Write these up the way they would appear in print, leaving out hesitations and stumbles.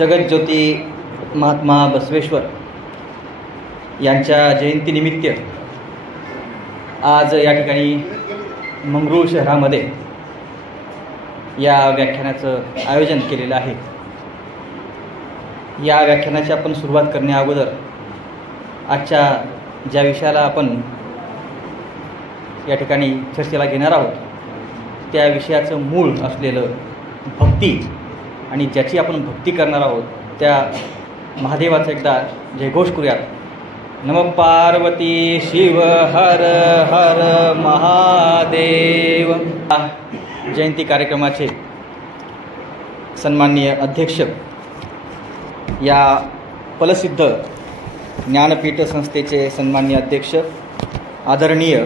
जगज्योती महात्मा बसवेश्वर यांच्या जयंतीनिमित्त आज या ठिकाणी मंगरूळ शहरामध्ये या व्याख्यानाचं आयोजन केलेलं आहे। या व्याख्यानाची आपण सुरुवात करण्या अगोदर आजच्या ज्या विषयाला आपण या ठिकाणी चर्चेला घेणार आहोत त्या विषयाचं मूळ असलेलं भक्ती आणि ज्याची आपण भक्ती करणार आहोत त्या महादेवाचा एकदा जयघोष करूयात। नमः पार्वती शिव हर हर महादेव। जयंती कार्यक्रमाचे सन्माननीय अध्यक्ष, या फलसिद्ध ज्ञानपीठ संस्थेचे सन्माननीय अध्यक्ष आदरणीय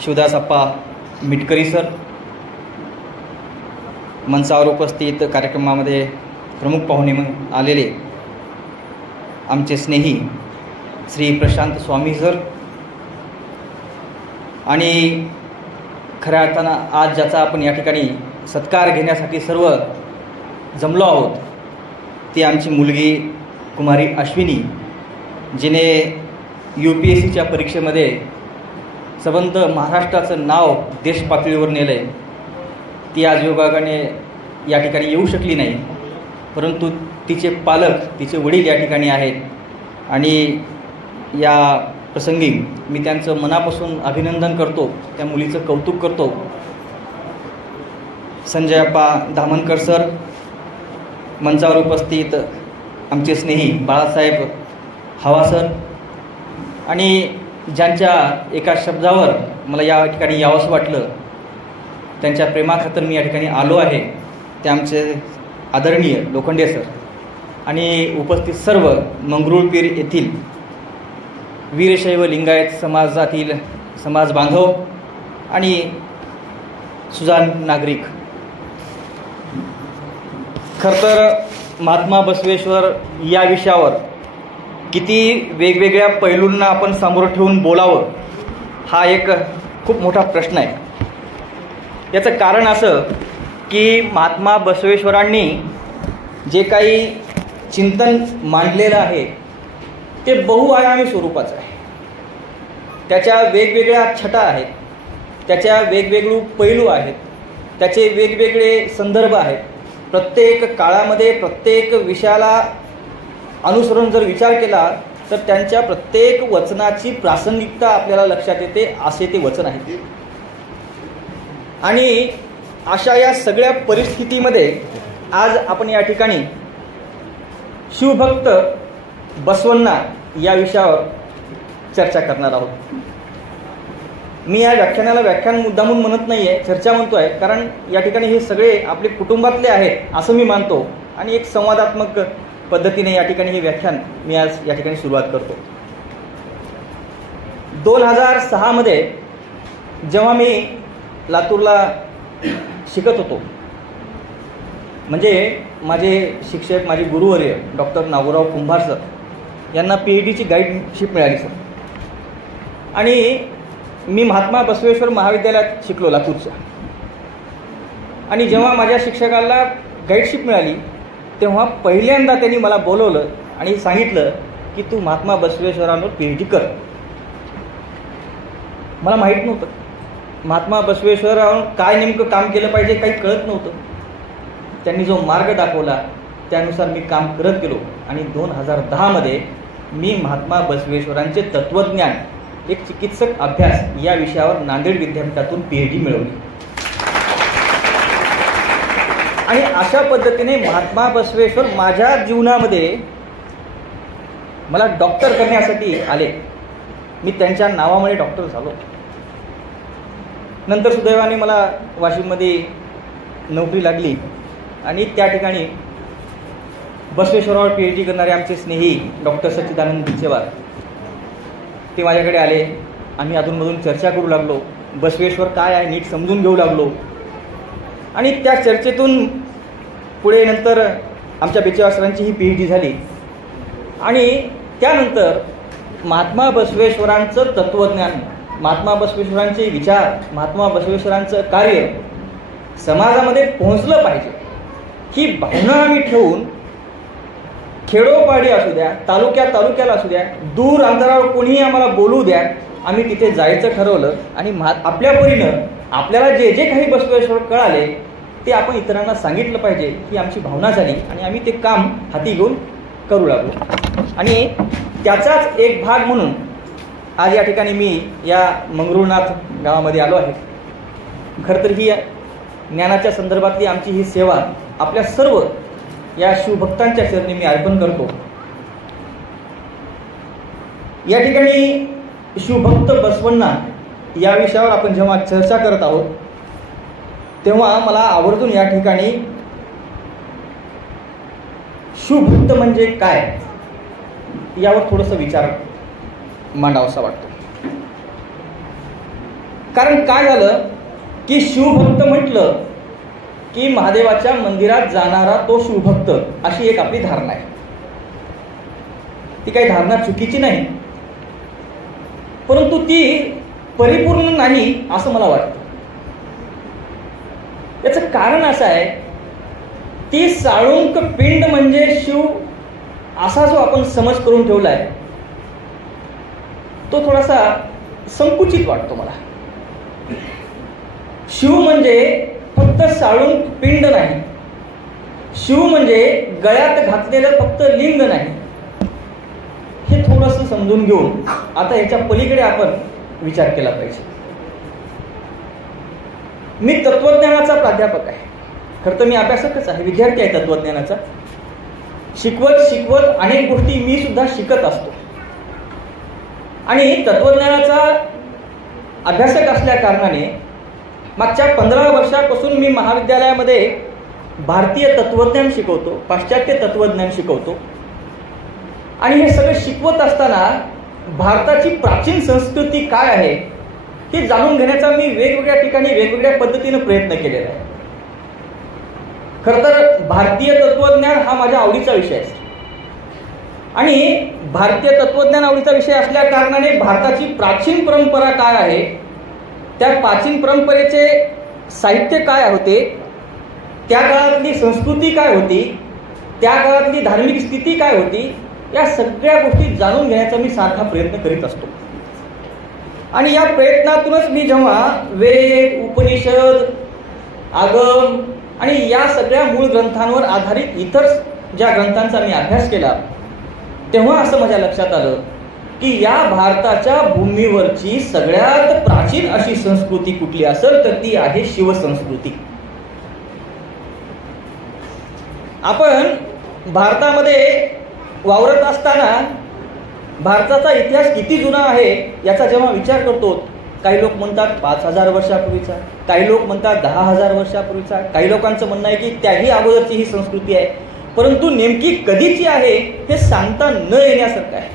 शिवदासप्पा मिटकरी सर, मंचावर उपस्थित कार्यक्रमामध्ये प्रमुख पाहुणे म्हणून आलेले आमचे स्नेही श्री प्रशांत स्वामी सर, आणि खऱ्या अर्थानं आज ज्याचा आपण या ठिकाणी सत्कार घेण्यासाठी सर्व जमलो आहोत ती आमची मुलगी कुमारी अश्विनी, जिने UPSCच्या परीक्षेमध्ये संबंध महाराष्ट्राचं नाव देश पातळीवर नेलं आहे। ती आज योगायोगाने या ठिकाणी येऊ शकली नाही, परंतु तिचे पालक, तिचे वडील या ठिकाणी आहेत आणि या प्रसंगी मी त्यांचं मनापासून अभिनंदन करतो, त्या मुलीचं कौतुक करतो। संजयप्पा धामनकर सर, मंचावर उपस्थित आमचे स्नेही बाळासाहेब हवा सर, आणि ज्यांच्या एका शब्दावर मला या ठिकाणी यावंसं वाटलं, त्यांच्या प्रेमाखातर मी या ठिकाणी आलो आहे, ते आमचे आदरणीय लोखंडे सर, आणि उपस्थित सर्व मंगरुळपीर येथील वीरशैव लिंगायत समाजातील समाज बांधव आणि सुजाण नागरिक। खरं तर महात्मा बसवेश्वर या विषयावर किती वेगवेगळ्या पैलूंना आपण समोर ठेवून बोलावं हा एक खूप मोठा प्रश्न आहे। याचं कारण असं की महात्मा बसवेश्वरांनी जे काही चिंतन मांडलेलं आहे ते बहुआयामी स्वरूपाचं आहे। त्याच्या वेगवेगळ्या छटा आहेत, त्याच्या वेगवेगळे पैलू आहेत, त्याचे वेगवेगळे संदर्भ आहेत। प्रत्येक काळामध्ये प्रत्येक विषयाला अनुसरून जर विचार केला तर त्यांच्या प्रत्येक वचनाची प्रासंगिकता आपल्याला लक्षात येते, असे ते वचन आहे। आणि अशा या सगळ्या परिस्थितीमध्ये आज आपण या ठिकाणी शिवभक्त बसवण्णा या विषयावर चर्चा करणार आहोत। मी या व्याख्यानाला व्याख्यान मुद्दामून म्हणत नाही आहे, चर्चा म्हणतो आहे, कारण या ठिकाणी हे सगळे आपले कुटुंबातले आहेत असं मी मानतो, आणि एक संवादात्मक पद्धतीने या ठिकाणी हे व्याख्यान मी आज या ठिकाणी सुरुवात करतो। 2006 मध्ये जेव्हा मी लातूरला शिकत होतो, म्हणजे माझे शिक्षक, माझे गुरुवर्य डॉक्टर नागोराव कुंभार सर यांना PhDची गाईडशिप मिळाली सर, आणि मी महात्मा बसवेश्वर महाविद्यालयात शिकलो लातूरच्या। आणि जेव्हा माझ्या शिक्षकाला गाईडशिप मिळाली तेव्हा पहिल्यांदा त्यांनी मला बोलवलं आणि सांगितलं की तू महात्मा बसवेश्वरांवर PhD कर। मला माहीत नव्हतं महात्मा बसवेश्वरांवर काय नेमकं काम केलं पाहिजे, काही कळत नव्हतं। त्यांनी जो मार्ग दाखवला त्यानुसार मी काम करत गेलो, आणि 2010 मध्ये मी महात्मा बसवेश्वरांचे तत्वज्ञान एक चिकित्सक अभ्यास या विषयावर नांदेड विद्यापीठातून PhD मिळवली। आणि अशा पद्धतीने महात्मा बसवेश्वर माझ्या जीवनामध्ये मला डॉक्टर करण्यासाठी आले। मी त्यांच्या नावामुळे डॉक्टर झालो। नंतर सुदैवाने मला वाशिममध्ये नोकरी लागली, आणि त्या ठिकाणी बसवेश्वरावर PhD करणारे आमचे स्नेही डॉक्टर सच्चिदानंद बिचेवार ते माझ्याकडे आले। आम्ही अधूनमधून चर्चा करू लागलो, बसवेश्वर काय आहे नीट समजून घेऊ लागलो, आणि त्या चर्चेतून पुढे नंतर आमच्या बिचेवार सरांची ही PhD झाली। आणि त्यानंतर महात्मा बसवेश्वरांचं तत्वज्ञान, महात्मा बसवेश्वरांचे विचार, महात्मा बसवेश्वरांचं कार्य समाजामध्ये पोहोचलं पाहिजे ही भावना आम्ही ठेवून खेडोपाडी असू द्या, तालुक्याला असू द्या, दूर अंतरावर कोणीही आम्हाला बोलू द्या, आम्ही तिथे जायचं ठरवलं आणि आपल्या परीनं आपल्याला जे जे काही बसवेश्वर कळाले ते आपण इतरांना सांगितलं पाहिजे ही आमची भावना झाली आणि आम्ही ते काम हाती घेऊन करू लागलो. आणि त्याचाच एक भाग म्हणून आज या ठिकाणी मी या मंगरुळनाथ गावामध्ये आलो आहे. खरं तर ही ज्ञानाच्या संदर्भातली आमची ही सेवा आपल्या सर्व या शिवभक्तांच्या चरणी मी अर्पण करतो. या ठिकाणी शिवभक्त बसवण्णा या विषयावर आपण जेव्हा चर्चा करत आहोत तेव्हा मला आवर्जून या ठिकाणी शिवभक्त म्हणजे काय यावर थोडंसं विचार मांडावासा वाटतो. कारण काय झालं की शिवभक्त म्हटलं की महादेवाच्या मंदिरात जाणारा तो शिवभक्त अशी एक आपली धारणा आहे. ती काही धारणा चुकीची नाही, परंतु ती परिपूर्ण नाही असं मला वाटतं. याचं कारण असं आहे ती साळुंक पिंड म्हणजे शिव असा जो आपण समज करून ठेवलाय तो थोडासा संकुचित वाटतो मला. शिव म्हणजे फक्त साळुंक पिंड नाही, शिव म्हणजे गळ्यात घातलेलं फक्त लिंग नाही. हे थोडंसं समजून घेऊन आता याच्या पलीकडे आपण विचार केला पाहिजे. मी तत्वज्ञानाचा प्राध्यापक आहे. खरं तर मी अभ्यासकच आहे, विद्यार्थी आहे तत्वज्ञानाचा. शिकवत अनेक गोष्टी मी सुद्धा शिकत असतो आणि तत्वज्ञानाचा अभ्यासक असल्या कारणाने मागच्या 15 वर्षापासून मी महाविद्यालयामध्ये भारतीय तत्वज्ञान शिकवतो, पाश्चात्य तत्वज्ञान शिकवतो. आणि हे सगळं शिकवत असताना भारताची प्राचीन संस्कृती काय आहे हे जाणून घेण्याचा मी वेगवेगळ्या ठिकाणी वेगवेगळ्या पद्धतीने प्रयत्न केलेला आहे. खरं तर भारतीय तत्वज्ञान हा माझ्या आवडीचा विषय आहे आणि भारतीय तत्वज्ञान आवडीचा विषय असल्या कारणाने भारताची प्राचीन परंपरा काय आहे, त्या प्राचीन परंपरेचे साहित्य काय होते, त्या काळातली संस्कृती काय होती, त्या काळातली धार्मिक स्थिती काय होती, या सगळ्या गोष्टी जाणून घेण्याचा मी सारखा प्रयत्न करीत असतो. आणि या प्रयत्नातूनच मी जेव्हा वेद, उपनिषद, आगम आणि या सगळ्या मूळ ग्रंथांवर आधारित इतर ज्या ग्रंथांचा मी अभ्यास केला तेव्हा असं माझ्या लक्षात आलं की या भारताच्या भूमीवरची सगळ्यात प्राचीन अशी संस्कृती कुठली असेल तर ती आहे शिवसंस्कृती. आपण भारतामध्ये वावरत असताना भारताचा इतिहास किती जुना आहे याचा जेव्हा विचार करतो, काही लोक म्हणतात 5000 वर्षापूर्वीचा, काही लोक म्हणतात 10,000 वर्षापूर्वीचा, काही लोकांचं म्हणणं आहे की त्याही अगोदरची ही संस्कृती आहे. परंतु नेमकी कधीची आहे हे सांगता न येण्यासारखं आहे.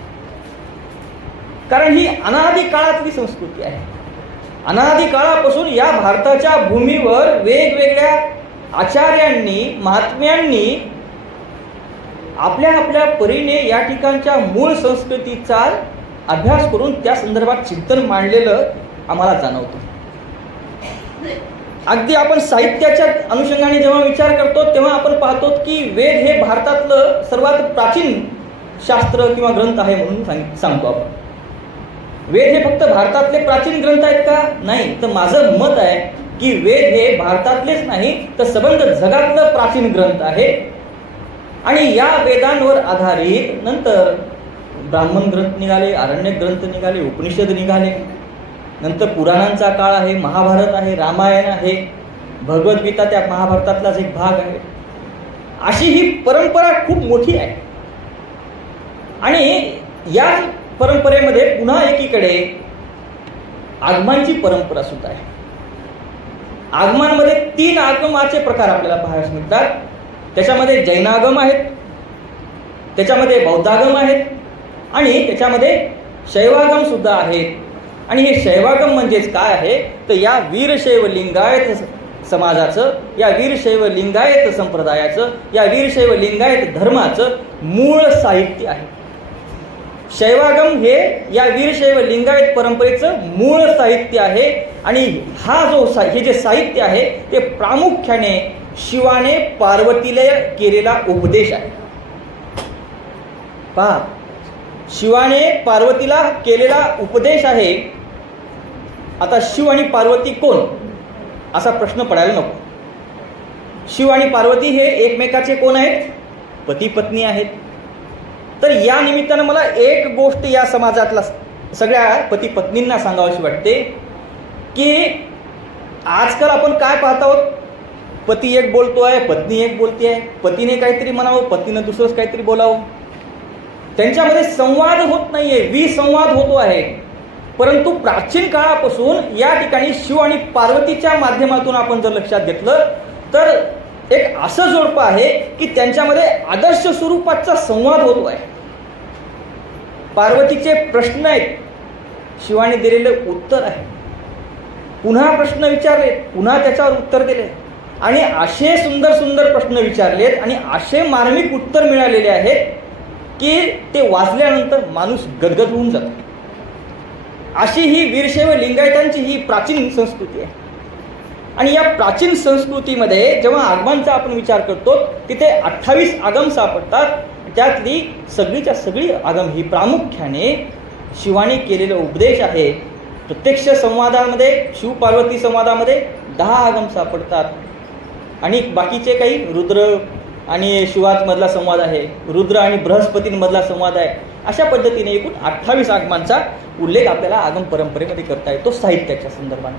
कारण ही अनादी काळातली संस्कृती आहे. अनादी काळापासून या भारताच्या भूमीवर वेगवेगळ्या आचार्यांनी, महात्म्यांनी आपल्या आपल्या परीने या ठिकाणच्या मूळ संस्कृतीचा अभ्यास करून त्या संदर्भात चिंतन मांडलेलं आम्हाला जाणवतं. अगदी आपण साहित्याच्या अनुषंगाने जेव्हा विचार करतो तेव्हा आपण पाहतो की वेद हे भारतातलं सर्वात प्राचीन शास्त्र किंवा ग्रंथ आहे म्हणून सांगतो आपण. वेद हे फक्त भारतातले प्राचीन ग्रंथ आहेत का? नाही. तर माझं मत आहे की वेद हे भारतातलेच नाही तर सबंध जगातलं प्राचीन ग्रंथ आहे. आणि या वेदांवर आधारित नंतर ब्राह्मण ग्रंथ निघाले, अरण्यक ग्रंथ निघाले, उपनिषद निघाले, नंतर पुराणांचा काळ आहे, महाभारत आहे, रामायण आहे, भगवद्गीता त्या महाभारतातलाच एक भाग आहे. अशी ही परंपरा खूप मोठी आहे. आणि या परंपरेमध्ये पुन्हा एकीकडे आगमांची परंपरा सुद्धा आहे. आगमांमध्ये 3 आगमाचे प्रकार आपल्याला पाहायला मिळतात. त्याच्यामध्ये जैनागम आहेत, त्याच्यामध्ये बौद्धागम आहेत आणि त्याच्यामध्ये शैवागम सुद्धा आहेत. आणि हे शैवागम म्हणजेच काय आहे तर या वीरशैव लिंगायत समाजाचं, या वीरशैव लिंगायत संप्रदायाचं, या वीरशैव लिंगायत धर्माचं मूळ साहित्य आहे. शैवागम हे या वीरशैव लिंगायत परंपरेचं मूळ साहित्य आहे. आणि हा जो हे जे साहित्य आहे ते प्रामुख्याने शिवाने पार्वतीला केलेला उपदेश आहे. पहा, शिवाने पार्वतीला केलेला उपदेश आहे. आता शिव आणि पार्वती कोण असा प्रश्न पडायला नको. शिव आणि पार्वती हे एकमेकाचे कोण आहेत? पती पत्नी आहेत. तर या निमित्तानं मला एक गोष्ट या समाजातला सगळ्या पती पत्नींना सांगावीशी वाटते की आजकाल आपण काय पाहत आहोत, पती एक बोलतोय, पत्नी एक बोलते आहे. पतीने काहीतरी म्हणावं, पत्नीनं दुसरंच काहीतरी बोलावं. त्यांच्यामध्ये संवाद होत नाहीये, विसंवाद होतो आहे. परंतु प्राचीन काळापासून या ठिकाणी शिव आणि पार्वतीच्या माध्यमातून आपण जर लक्षात घेतलं तर एक असं जोडपं आहे की त्यांच्यामध्ये आदर्श स्वरूपाचा संवाद होतो आहे. पार्वतीचे प्रश्न आहेत, शिवाने दिलेले उत्तर आहे. पुन्हा प्रश्न विचारले, पुन्हा त्याच्यावर उत्तर दिले आणि असे सुंदर सुंदर प्रश्न विचारलेत आणि असे मार्मिक उत्तर मिळालेले आहेत की ते वाचल्यानंतर माणूस गदगद होऊन जातो. अशी ही वीरशैव लिंगायतांची ही प्राचीन संस्कृती आहे. आणि या प्राचीन संस्कृतीमध्ये जेव्हा आगमांचा आपण विचार करतो तिथे 28 आगम सापडतात. त्यातली सगळीच्या सगळी आगम ही प्रामुख्याने शिवाने केलेला उपदेश आहे. प्रत्यक्ष संवादामध्ये, शिव पार्वती संवादामध्ये 10 आगम सापडतात आणि बाकीचे काही रुद्र आणि शिवामधला संवाद आहे, रुद्र आणि बृहस्पतींमधला संवाद आहे. अशा पद्धतीने एकूण 28 आगमांचा उल्लेख आपल्याला आगम परंपरेमध्ये करता येतो साहित्याच्या संदर्भाने.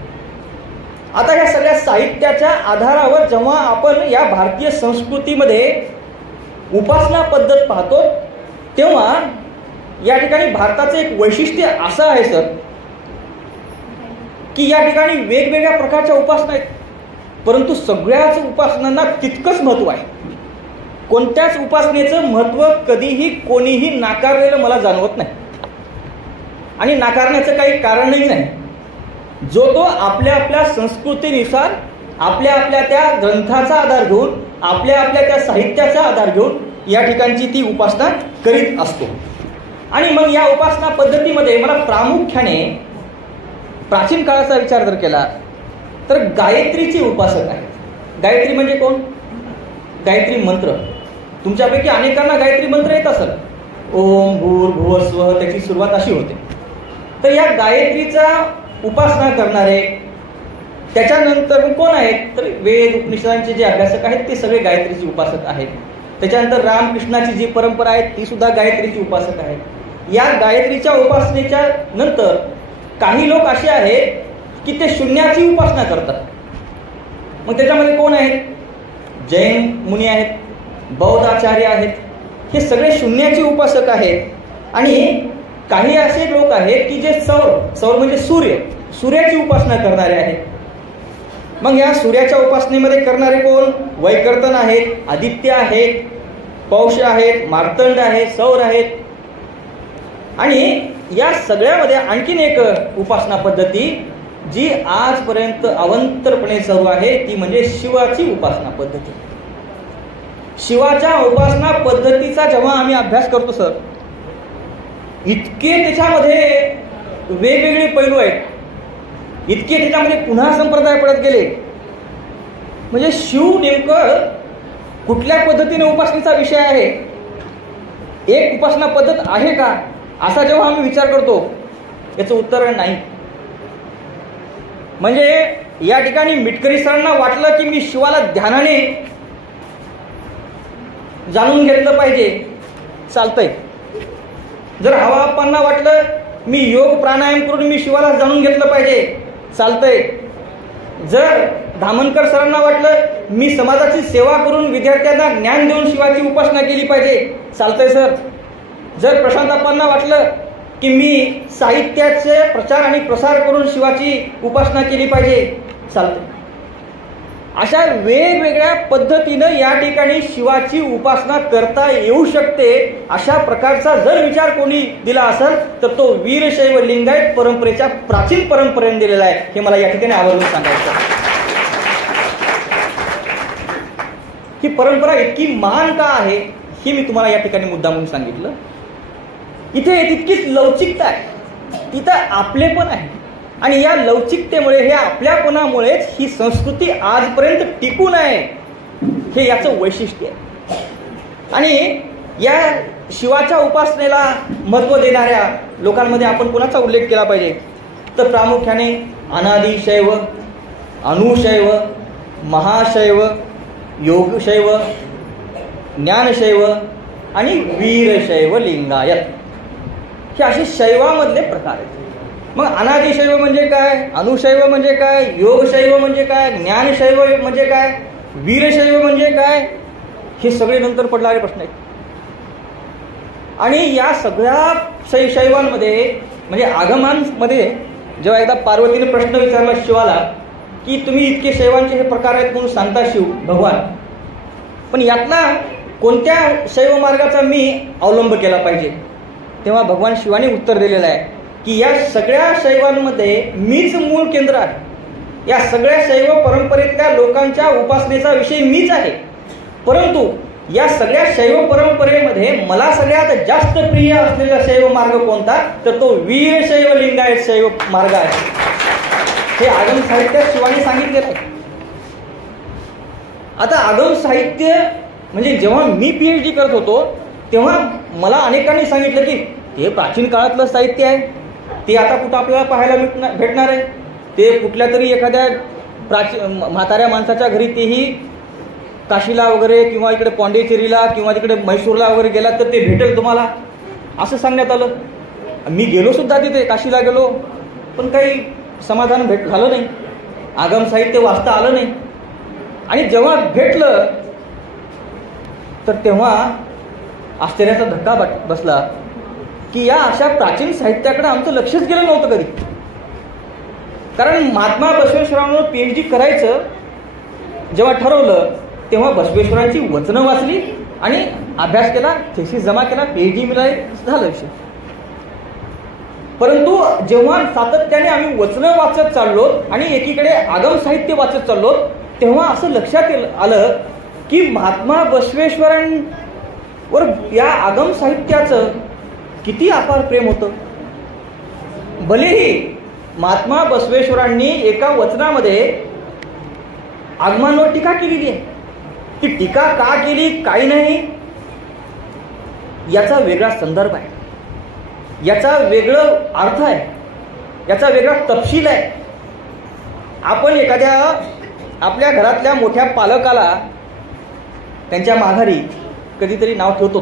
आता या सगळ्या साहित्याच्या आधारावर जेव्हा आपण या भारतीय संस्कृतीमध्ये उपासना पद्धत पाहतो तेव्हा या ठिकाणी भारताचं एक वैशिष्ट्य असं आहे सर की या ठिकाणी वेगवेगळ्या प्रकारच्या उपासना आहेत, परंतु सगळ्याच उपासनांना तितकंच महत्व आहे. कोणत्याच उपासनेचं महत्व कधीही कोणीही नाकारलेलं मला जाणवत नाही आणि नाकारण्याचं काही कारणही नाही. जो तो आपल्या आपल्या संस्कृतीनुसार आपल्या आपल्या त्या ग्रंथाचा आधार घेऊन, आपल्या आपल्या त्या साहित्याचा आधार घेऊन या ठिकाणची ती उपासना करीत असतो. आणि मग या उपासना पद्धतीमध्ये मला प्रामुख्याने प्राचीन काळाचा विचार जर केला तर गायत्रीचे उपासक आहेत. गायत्री म्हणजे कोण? गायत्री मंत्र. तुमच्यापैकी अनेकांना गायत्री मंत्र येत असेल. ओम भूर्भुवः स्वः त्याची सुरुवात अशी होते. तर या गायत्रीचा उपासना करणारे त्याच्यानंतर कोण आहेत तर वेद उपनिषदांचे जे अभ्यासक आहेत ते सगळे गायत्रीचे उपासक आहेत. त्याच्यानंतर रामकृष्णाची जी परंपरा आहे ती सुद्धा गायत्रीची उपासक आहेत. या गायत्रीच्या उपासनेच्या नंतर काही लोक असे आहेत की ते शून्याची उपासना करतात. मग त्याच्यामध्ये कोण आहेत? जैन मुनी आहेत, बौद्ध आचार्य आहेत. हे सगळे शून्याचे उपासक आहेत. आणि काही असे लोक आहेत की जे सौर म्हणजे सूर्याची उपासना करणारे आहेत. मग या सूर्याच्या उपासनेमध्ये करणारे कोण? वैकर्तन आहेत, आदित्य आहेत, पौष आहेत, मार्तंड आहेत, सौर आहेत. आणि या सगळ्यामध्ये आणखीन एक उपासना पद्धती जी आजपर्यंत अवंतरपणे सुरू आहे ती म्हणजे शिवाची उपासना पद्धती. शिवाच्या उपासना पद्धतीचा जेव्हा आम्ही अभ्यास करतो सर, इतके त्याच्यामध्ये वेगवेगळे पैलू आहेत, इतके त्याच्यामध्ये पुन्हा संप्रदाय पडत गेले. म्हणजे शिव नेमकं कुठल्या पद्धतीने उपासनेचा विषय आहे, एक उपासना पद्धत आहे का असा जेव्हा आम्ही विचार करतो याचं उत्तर नाही. म्हणजे या ठिकाणी मिटकरी सरांना वाटलं की मी शिवाला ध्यानाने जाणून घेतलं पाहिजे, चालतंय. जर हवाप्पांना वाटलं मी योग प्राणायाम करून मी शिवाला जाणून घेतलं पाहिजे, चालतंय. जर धामनकर सरांना वाटलं मी समाजाची सेवा करून विद्यार्थ्यांना ज्ञान देऊन शिवाची उपासना केली पाहिजे, चालतंय सर. जर प्रशांतप्पांना वाटलं की मी साहित्याचे प्रचार आणि प्रसार करून शिवाची उपासना केली पाहिजे, चालतंय. अशा वेगवेगळ्या पद्धतीनं या ठिकाणी शिवाची उपासना करता येऊ शकते. अशा प्रकारचा जर विचार कोणी दिला असेल तर तो वीरशैव लिंगायत परंपरेच्या प्राचीन परंपरेने दिलेला आहे. हे मला या ठिकाणी आवर्जून सांगायचं. ही परंपरा इतकी महान का आहे हे मी तुम्हाला या ठिकाणी मुद्दा म्हणून सांगितलं. इथे तितकीच लवचिकता आहे, तिथं आपले पण आहे. आणि या लवचिकतेमुळे, हे आपल्यापणामुळेच ही संस्कृती आजपर्यंत टिकून आहे, हे याचं वैशिष्ट्य आहे. आणि या शिवाच्या उपासनेला महत्त्व देणाऱ्या लोकांमध्ये आपण कोणाचा उल्लेख केला पाहिजे तर प्रामुख्याने अनादिशैव, अनुशैव, महाशैव, योगशैव, ज्ञानशैव आणि वीरशैव लिंगायत हे असे शैवामधले प्रकार आहेत. मग अनादिशैव म्हणजे काय, अनुशैव म्हणजे काय, योगशैव म्हणजे काय, ज्ञानशैव म्हणजे काय, वीरशैव म्हणजे काय, हे सगळे नंतर पडणारे प्रश्न आहेत. आणि या सगळ्या शैवांमध्ये म्हणजे आगमांमध्ये जेव्हा एकदा पार्वतीने प्रश्न विचारला शिवाला की तुम्ही इतके शैवांचे हे प्रकार आहेत म्हणून सांगता शिव भगवान, पण यातला कोणत्या शैव मार्गाचा मी अवलंब केला पाहिजे, तेव्हा भगवान शिवाने उत्तर दिलेलं आहे की या सगळ्या शैवांमध्ये मीच मूळ केंद्र आहे. या सगळ्या शैव परंपरेतल्या लोकांच्या उपासनेचा विषय मीच आहे. परंतु या सगळ्या शैव परंपरेमध्ये मला सगळ्यात जास्त प्रिय असलेला शैव मार्ग कोणता तर तो वीरशैव लिंगायत शैव मार्ग आहे. हे आगम साहित्यात शिवाने सांगितलेलं आहे. आता आगम साहित्य म्हणजे जेव्हा मी PhD करत होतो तेव्हा मला अनेकांनी सांगितलं की ते प्राचीन काळातलं साहित्य आहे, ते आता कुठं आपल्याला पाहायला भेटणार आहे, ते कुठल्या तरी एखाद्या म्हाताऱ्या माणसाच्या घरी, तेही काशीला वगैरे किंवा इकडे पॉंडिचेरीला किंवा तिकडे म्हैसूरला वगैरे गेला तर ते भेटेल तुम्हाला, असं सांगण्यात आलं. मी गेलो सुद्धा तिथे, काशीला गेलो, पण काही समाधान झालं नाही, आगम साहित्य वाचता आलं नाही. आणि जेव्हा भेटलं तर तेव्हा आश्चर्याचा धक्का बसला की या अशा प्राचीन साहित्याकडे आमचं लक्षच गेलं नव्हतं कधी. कारण महात्मा बसवेश्वरांवर PhD करायचं जेव्हा ठरवलं तेव्हा बसवेश्वरांची वचनं वाचली आणि अभ्यास केला, थेसिस जमा केला, PhD मिळाली, झालं विषय. परंतु जेव्हा सातत्याने आम्ही वचनं वाचत चाललो आणि एकीकडे आगम साहित्य वाचत चाललो तेव्हा असं लक्षात आलं की महात्मा बसवेश्वरांवर या आगम साहित्याचं किती अपार प्रेम होतं. भलेही महात्मा बसवेश्वरांनी एका वचनामध्ये आगमांवर टीका केलेली आहे, ती टीका का केली काही नाही याचा वेगळा संदर्भ आहे, याचा वेगळा अर्थ आहे, याचा वेगळा तपशील आहे. आपण एखाद्या आपल्या घरातल्या मोठ्या पालकाला त्यांच्या माघारी कधीतरी नाव ठेवतो,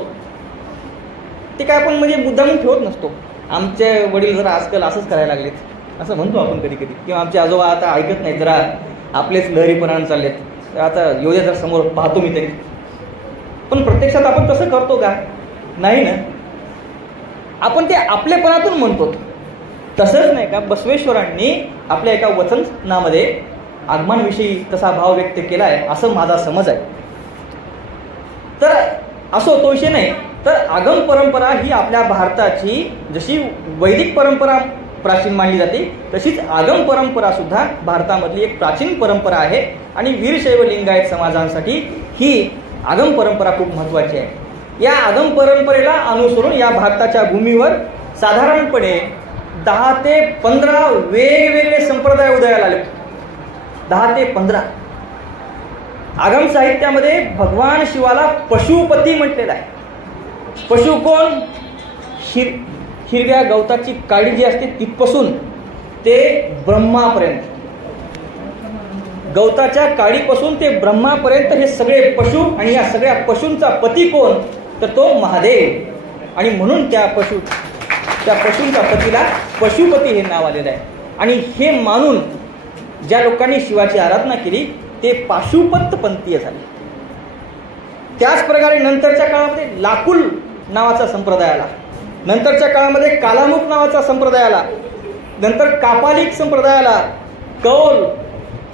ते काय आपण म्हणजे मुद्दामून ठेवत नसतो. आमचे वडील जरा आजकाल असंच करायला लागलेत असं म्हणतो आपण कधी कधी, किंवा आमचे आजोबा आता ऐकत नाहीत, जरा आपलेच लहरीपणाने चाललेत, आता योजना जर समोर पाहतो मी तरी. पण प्रत्यक्षात आपण तसं करतो का, नाही ना. आपण ते आपलेपणातून म्हणतो. तसंच नाही का बसवेश्वरांनी आपल्या एका वचनामध्ये आगमांविषयी तसा भाव व्यक्त केला आहे असं माझा समज आहे. तर असो तो विषय नाही, तर आगम परंपरा ही आपल्या भारताची जशी वैदिक परंपरा प्राचीन मानली जाते तशीच आगम परंपरा सुद्धा भारतामधली एक प्राचीन परंपरा आहे. आणि वीरशैव लिंगायत समाजांसाठी ही आगम परंपरा खूप महत्त्वाची आहे. या आगम परंपरेला अनुसरून या भारताच्या भूमीवर साधारणपणे 10 ते 15 वेगवेगळे संप्रदाय उदयाला आले. 10 ते 15. आगम साहित्यामध्ये भगवान शिवाला पशुपती म्हटलेला आहे. पशु कोण, हिरव्या गवताची काडी जी असते तिथपासून ते ब्रह्मापर्यंत, गवताच्या काडीपासून ते ब्रह्मापर्यंत हे सगळे पशु. आणि या सगळ्या पशूंचा पती कोण तर तो महादेव. आणि म्हणून त्या पशूंच्या पतीला पशुपती हे नाव आलेलं आहे. आणि हे मानून ज्या लोकांनी शिवाची आराधना केली ते पाशुपतपंथीय झाले. त्याच प्रकारे नंतरच्या काळामध्ये लाकुल नावाचा संप्रदाय आला, नंतरच्या काळामध्ये कालामुख नावाचा संप्रदाय आला, नंतर कापालिक संप्रदाय आला, कौल,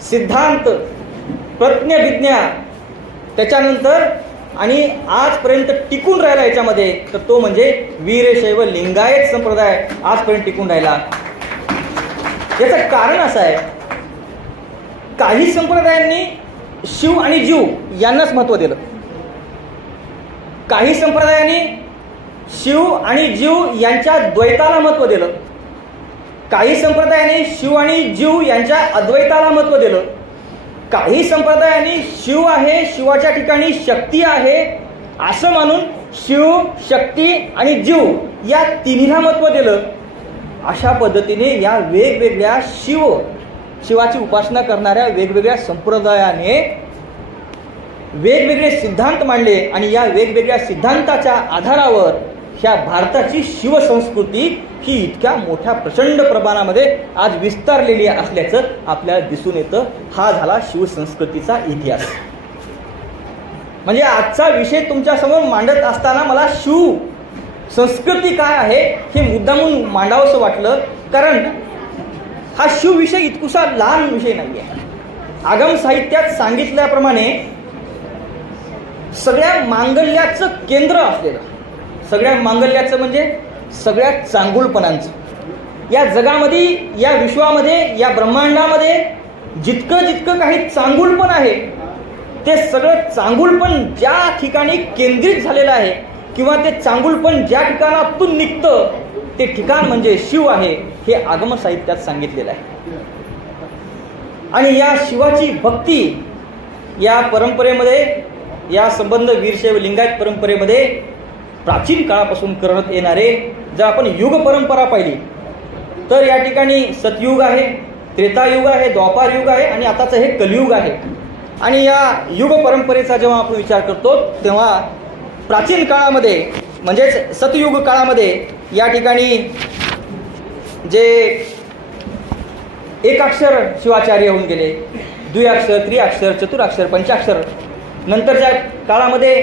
सिद्धांत, प्रज्ञविज्ञा, त्याच्यानंतर आणि आजपर्यंत टिकून राहिला याच्यामध्ये तर तो म्हणजे वीरशैव लिंगायत संप्रदाय आजपर्यंत टिकून राहिला. याचं कारण असं आहे, काही संप्रदायांनी शिव आणि जीव यांनाच महत्त्व दिलं, काही संप्रदायांनी शिव आणि जीव यांच्या द्वैताला महत्त्व दिलं, काही संप्रदायांनी शिव आणि जीव यांच्या अद्वैताला महत्त्व दिलं, काही संप्रदायांनी शिव आहे, शिवाच्या ठिकाणी शक्ती आहे असं मानून शिव, शक्ती आणि जीव या तिन्हीला महत्त्व दिलं. अशा पद्धतीने या वेगवेगळ्या शिवाची उपासना करणाऱ्या वेगवेगळ्या संप्रदायाने वेगवेगळे सिद्धांत मांडले आणि या वेगवेगळ्या सिद्धांताच्या आधारावर ह्या भारताची शिवसंस्कृती ही इतक्या मोठ्या प्रचंड प्रमाणामध्ये आज विस्तारलेली असल्याचं आपल्याला दिसून येतं. हा झाला शिवसंस्कृतीचा इतिहास. म्हणजे आजचा विषय तुमच्या समोर मांडत असताना मला शिव संस्कृती काय आहे हे मुद्दामून मांडावंसं वाटलं, कारण हा शिव विषय इतकुसा लहान विषय नाही आहे. आगम साहित्यात सांगितल्याप्रमाणे सगळ्या मांगल्याचं केंद्र असलेलं, सगळ्या मांगल्याचं म्हणजे सगळ्या चांगुलपणांचं या जगामध्ये, या विश्वामध्ये, या ब्रह्मांडामध्ये जितकं जितकं काही चांगुलपण आहे ते सगळं चांगुलपण ज्या ठिकाणी केंद्रित झालेलं आहे किंवा ते चांगुलपण ज्या ठिकाणातून निघतं ते ठिकाण म्हणजे शिव आहे, हे आगम साहित्यात सांगितलेलं आहे. आणि या शिवाची भक्ती या परंपरेमध्ये, या संबंध वीरशैव लिंगायत परंपरेमध्ये प्राचीन काळापासून करण्यात येणारे, जर आपण युग परंपरा पाहिली तर या ठिकाणी सतयुग आहे, त्रेतायुग आहे, द्वापार युग आहे आणि आताचं हे कलियुग आहे. आणि या युग परंपरेचा जेव्हा आपण विचार करतो तेव्हा प्राचीन काळामध्ये म्हणजेच सतयुग काळामध्ये या ठिकाणी जे एकाक्षर शिवाचार्य होऊन गेले, द्विअक्षर, त्रिअक्षर, चतुराक्षर, पंचाक्षर. नंतरच्या काळामध्ये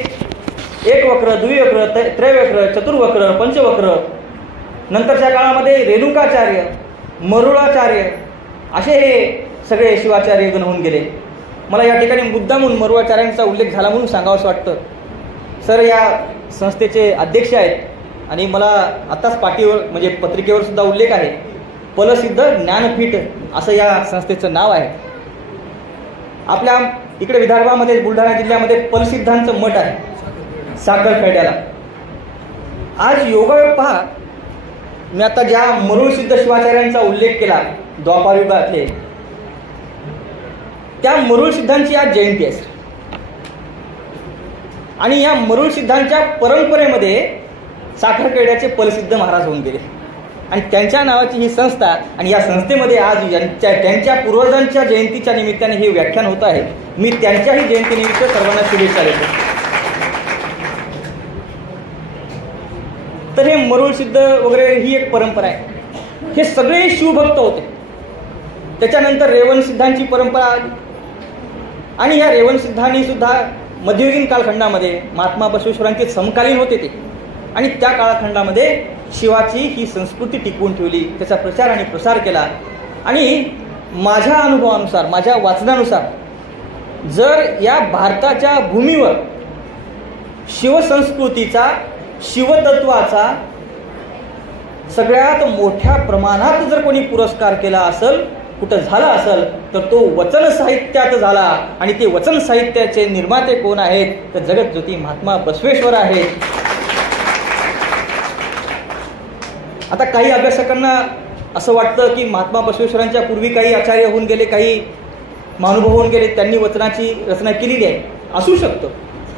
एकवक्र, द्विवक्र, त्रैवक्र, चतुर्वक्र, पंचवक्र. नंतरच्या काळामध्ये रेणुकाचार्य, मरुळाचार्य असे हे सगळे शिवाचार्य गण होऊन गेले. मला या ठिकाणी मुद्दामून मरुळाचार्यांचा उल्लेख झाला म्हणून सांगावंसं वाटतं. सर या संस्थेचे अध्यक्ष आहेत आणि मला आत्ताच पाठीवर म्हणजे पत्रिकेवर सुद्धा उल्लेख आहे, पलसिद्ध ज्ञानपीठ असं या संस्थेचं नाव आहे. आपल्या इकडे विदर्भामध्ये बुलढाणा जिल्ह्यामध्ये पलसिद्धांचं मठ आहे साखरखेड्याला. आज योगायोग पहा, मी आता ज्या मरुळसिद्ध शिवाचार्यांचा उल्लेख केला द्वापार युगातले, त्या मरुळ सिद्धांची आज जयंती आहे. आणि या मरुळ सिद्धांच्या परंपरेमध्ये साखरखेड्याचे पलसिद्ध महाराज होऊन गेले आणि त्यांच्या नावाची ही संस्था. आणि या संस्थेमध्ये आज त्यांच्या पूर्वजांच्या जयंतीच्या निमित्ताने हे व्याख्यान होत आहे. मी त्यांच्याही जयंतीनिमित्त सर्वांना शुभेच्छा देतो. तर हे मरुळ सिद्ध वगैरे ही एक परंपरा आहे. हे सगळे शिवभक्त होते. त्याच्यानंतर रेवण सिद्धांची परंपरा आली आणि या रेवण सिद्धांनी सुद्धा मध्ययुगीन कालखंडामध्ये महात्मा बसवेश्वरांचे समकालीन होते ते. आणि त्या कालखंडामध्ये शिवाची ही संस्कृती टिकवून ठेवली, त्याचा प्रचार आणि प्रसार केला. आणि माझ्या अनुभवानुसार, माझ्या वाचनानुसार, जर या भारताच्या भूमीवर शिवसंस्कृतीचा, शिवतत्वाचा सगळ्यात मोठ्या प्रमाणात जर कोणी पुरस्कार केला असेल, कुठं झाला असेल, तर तो वचन साहित्यात झाला. आणि ते वचन साहित्याचे निर्माते कोण आहेत तर जगतज्योती महात्मा बसवेश्वर आहेत. आता काही अभ्यासकांना असं वाटतं की महात्मा बसवेश्वरांच्या पूर्वी काही आचार्य होऊन गेले, काही महानुभाव होऊन गेले, त्यांनी वचनाची रचना केलेली आहे. असू शकतं,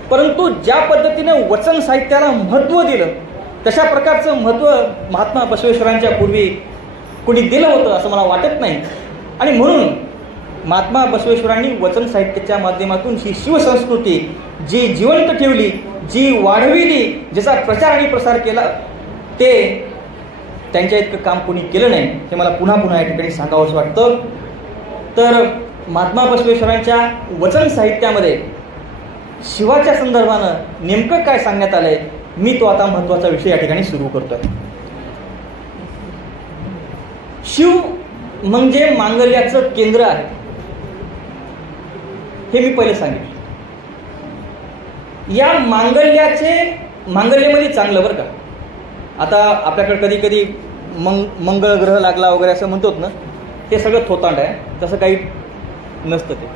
परंतु ज्या पद्धतीनं वचन साहित्याला महत्त्व दिलं तशा प्रकारचं महत्त्व महात्मा बसवेश्वरांच्या पूर्वी कोणी दिलं होतं असं मला वाटत नाही. आणि म्हणून महात्मा बसवेश्वरांनी वचन साहित्याच्या माध्यमातून ही शिवसंस्कृती जी जिवंत ठेवली, जी वाढविली, ज्याचा प्रचार आणि प्रसार केला, ते त्यांच्या इतकं काम कोणी केलं नाही हे मला पुन्हा पुन्हा या ठिकाणी सांगावंसं वाटतं. तर महात्मा बसवेश्वरांच्या वचन साहित्यामध्ये शिवाच्या संदर्भानं नेमकं काय सांगण्यात आलंय, मी तो आता महत्त्वाचा विषय या ठिकाणी सुरू करतोय. शिव म्हणजे मांगल्याचं केंद्र आहे हे मी पहिले सांगितलं. या मांगल्यामध्ये चांगलं बरं का. आता आपल्याकडे कधी कधी मंगळ ग्रह लागला वगैरे असं म्हणतो ना, ते सगळं थोतांड आहे. तसं काही नसतं. ते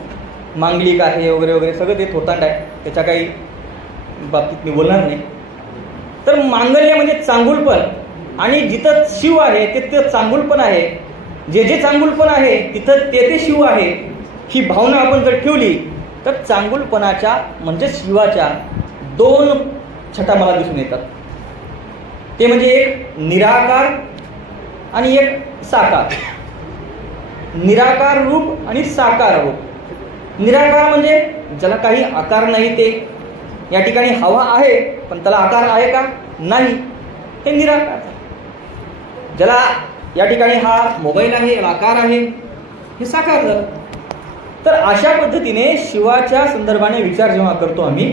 मांगलिक आहे वगैरे वगैरे सगळं ते थोतांड आहे, त्याच्या काही बाबतीत मी बोलणार नाही. तर मांगल्य म्हणजे चांगुलपण, आणि जिथं शिव आहे तिथं चांगुलपण आहे. जे जे चांगुलपण आहे तिथं ते शिव आहे. ही भावना आपण जर ठेवली तर चांगुलपणाच्या म्हणजे शिवाच्या दोन छटा मला दिसून येतात. ते म्हणजे एक निराकार आणि एक साकार. निराकार रूप आणि साकार रूप. निराकार म्हणजे ज्याला काही आकार नाही, ते या ठिकाणी हवा आहे पण त्याला आकार आहे का? नाही, हे निराकार. ज्याला या ठिकाणी हा मोबाईल आहे, याला आकार आहे, हे साकार झालं. तर अशा पद्धतीने शिवाच्या संदर्भाने विचार जेव्हा करतो आम्ही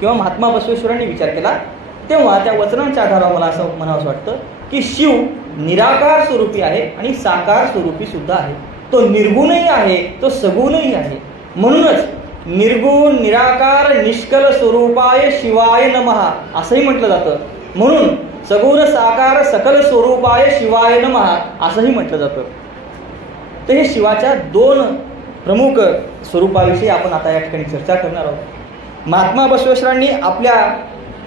किंवा महात्मा बसवेश्वरांनी विचार केला, तेव्हा त्या वचनांच्या आधारावर मला असं म्हणावंसं वाटतं की शिव निराकार स्वरूपी आहे आणि साकार स्वरूपी सुद्धा आहे. तो निर्गुणही आहे, तो सगुणही आहे. म्हणूनच निर्गुण निराकार निष्कल स्वरूपाय शिवाय नमः असंही म्हटलं जातं. म्हणून सगुण साकार सकल स्वरूपाय शिवाय नमः असंही म्हटलं जातं. तर हे शिवाच्या दोन प्रमुख स्वरूपाविषयी आपण आता या ठिकाणी चर्चा करणार आहोत. महात्मा बसवेश्वरांनी आपल्या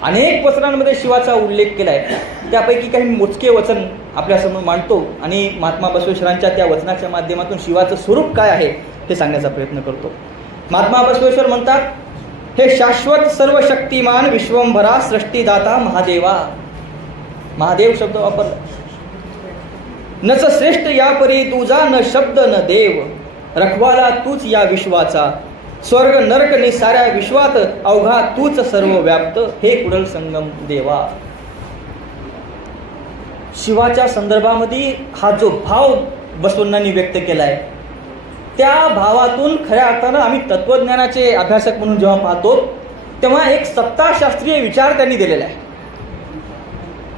अनेक वचनांमध्ये शिवाचा उल्लेख केला आहे. त्यापैकी काही मोजके वचन आपल्यासमोर मांडतो आणि महात्मा बसवेश्वरांच्या त्या वचनाच्या माध्यमातून शिवाचं स्वरूप काय आहे हे सांगण्याचा प्रयत्न करतो. महात्मा बसवेश्वर म्हणतात, हे शाश्वत सर्व शक्तिमान विश्वंभरा सृष्टीदाता महादेवा. महादेव शब्द वापरला. नच श्रेष्ठ या परी तुझा न शब्द न देव, रखवाला तूच या विश्वाचा, स्वर्ग नरक नि साऱ्या विश्वात अवघा तूच सर्व व्याप्त, हे कुडल संगम देवा. शिवाच्या संदर्भामध्ये हा जो भाव बसवण्णांनी व्यक्त केलाय, त्या भावातून खऱ्या अर्थानं आम्ही तत्वज्ञानाचे अभ्यासक म्हणून जेव्हा पाहतो तेव्हा एक सत्ताशास्त्रीय विचार त्यांनी दिलेला आहे.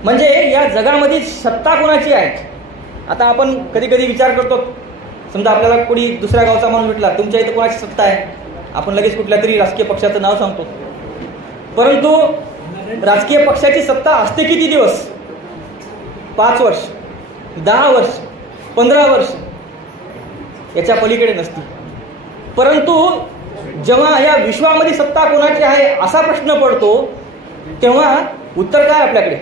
म्हणजे या जगामध्ये सत्ता कोणाची आहे. आता आपण कधी कधी विचार करतो, समजा आपल्याला कोणी दुसऱ्या गावचा माणूस भेटला, तुमच्या इथं कोणाची सत्ता आहे, आपण लगेच कुठल्या तरी राजकीय पक्षाचं नाव सांगतो. परंतु राजकीय पक्षाची सत्ता असते किती दिवस? 5 वर्ष, 10 वर्ष, 15 वर्ष, याच्या पलीकडे नसती. परंतु जेव्हा या विश्वामध्ये सत्ता कोणाची आहे असा प्रश्न पडतो तेव्हा उत्तर काय आपल्याकडे?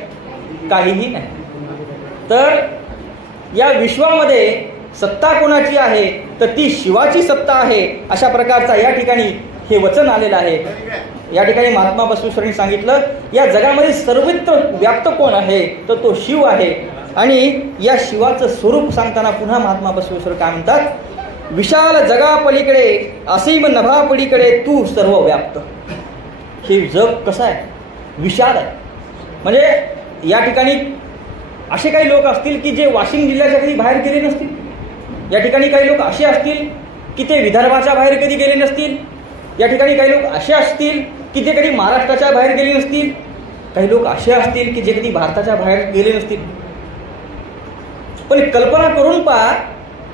काहीही नाही. तर या विश्वामध्ये सत्ता कोणाची आहे तर ती शिवाची सत्ता आहे. अशा प्रकारचा या ठिकाणी हे वचन आलेलं आहे. या ठिकाणी महात्मा बसवेश्वरांनी सांगितलं, या जगामध्ये सर्वत्र व्याप्त कोण आहे तर तो शिव आहे. आणि या शिवाचं स्वरूप सांगताना पुन्हा महात्मा बसवेश्वर काय म्हणतात, विशाल जगा पलीकडे असीम नभा पलीकडे तू सर्व व्याप्त. हे जग कसं आहे? विशाल आहे. म्हणजे या ठिकाणी असे काही लोक असतील की जे वाशिम जिल्ह्याच्या कधी बाहेर गेले नसतील. या ठिकाणी काही लोक असे असतील की ते विदर्भाच्या बाहेर कधी गेले नसतील. या ठिकाणी काही लोक असे असतील की जे कधी महाराष्ट्राच्या बाहेर गेले नसतील. काही लोक असे असतील की जे कधी भारताच्या बाहेर गेले नसतील. पण कल्पना करून पहा,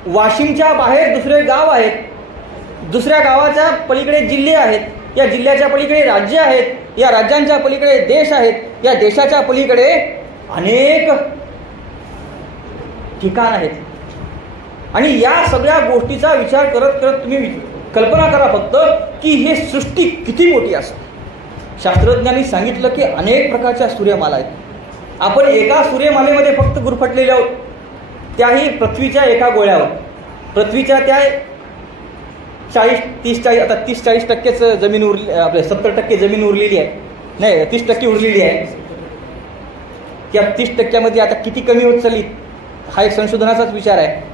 वाशिमच्या बाहेर दुसरे गाव आहेत, दुसऱ्या गावाच्या पलीकडे जिल्हे आहेत, या जिल्ह्याच्या पलीकडे राज्य आहेत, या राज्यांच्या पलीकडे देश आहेत, या देशाच्या पलीकडे अनेक ठिकाण आहेत. आणि या सगळ्या गोष्टीचा विचार करत करत तुम्ही कल्पना करा फक्त की हे सृष्टी किती मोठी असेल. शास्त्रज्ञांनी सांगितलं की अनेक प्रकारच्या सूर्यमाला आहेत. आपण एका सूर्यमालेमध्ये फक्त गुरफटलेले आहोत, त्याही पृथ्वीच्या एका गोळ्यावर. पृथ्वीच्या त्या 40-30 आता 30-40% जमीन उरली, आपल्या 70% जमीन उरलेली आहे, नाही 30% उरलेली आहे. त्या 30% आता किती कमी होत चालली हा एक संशोधनाचाच विचार आहे.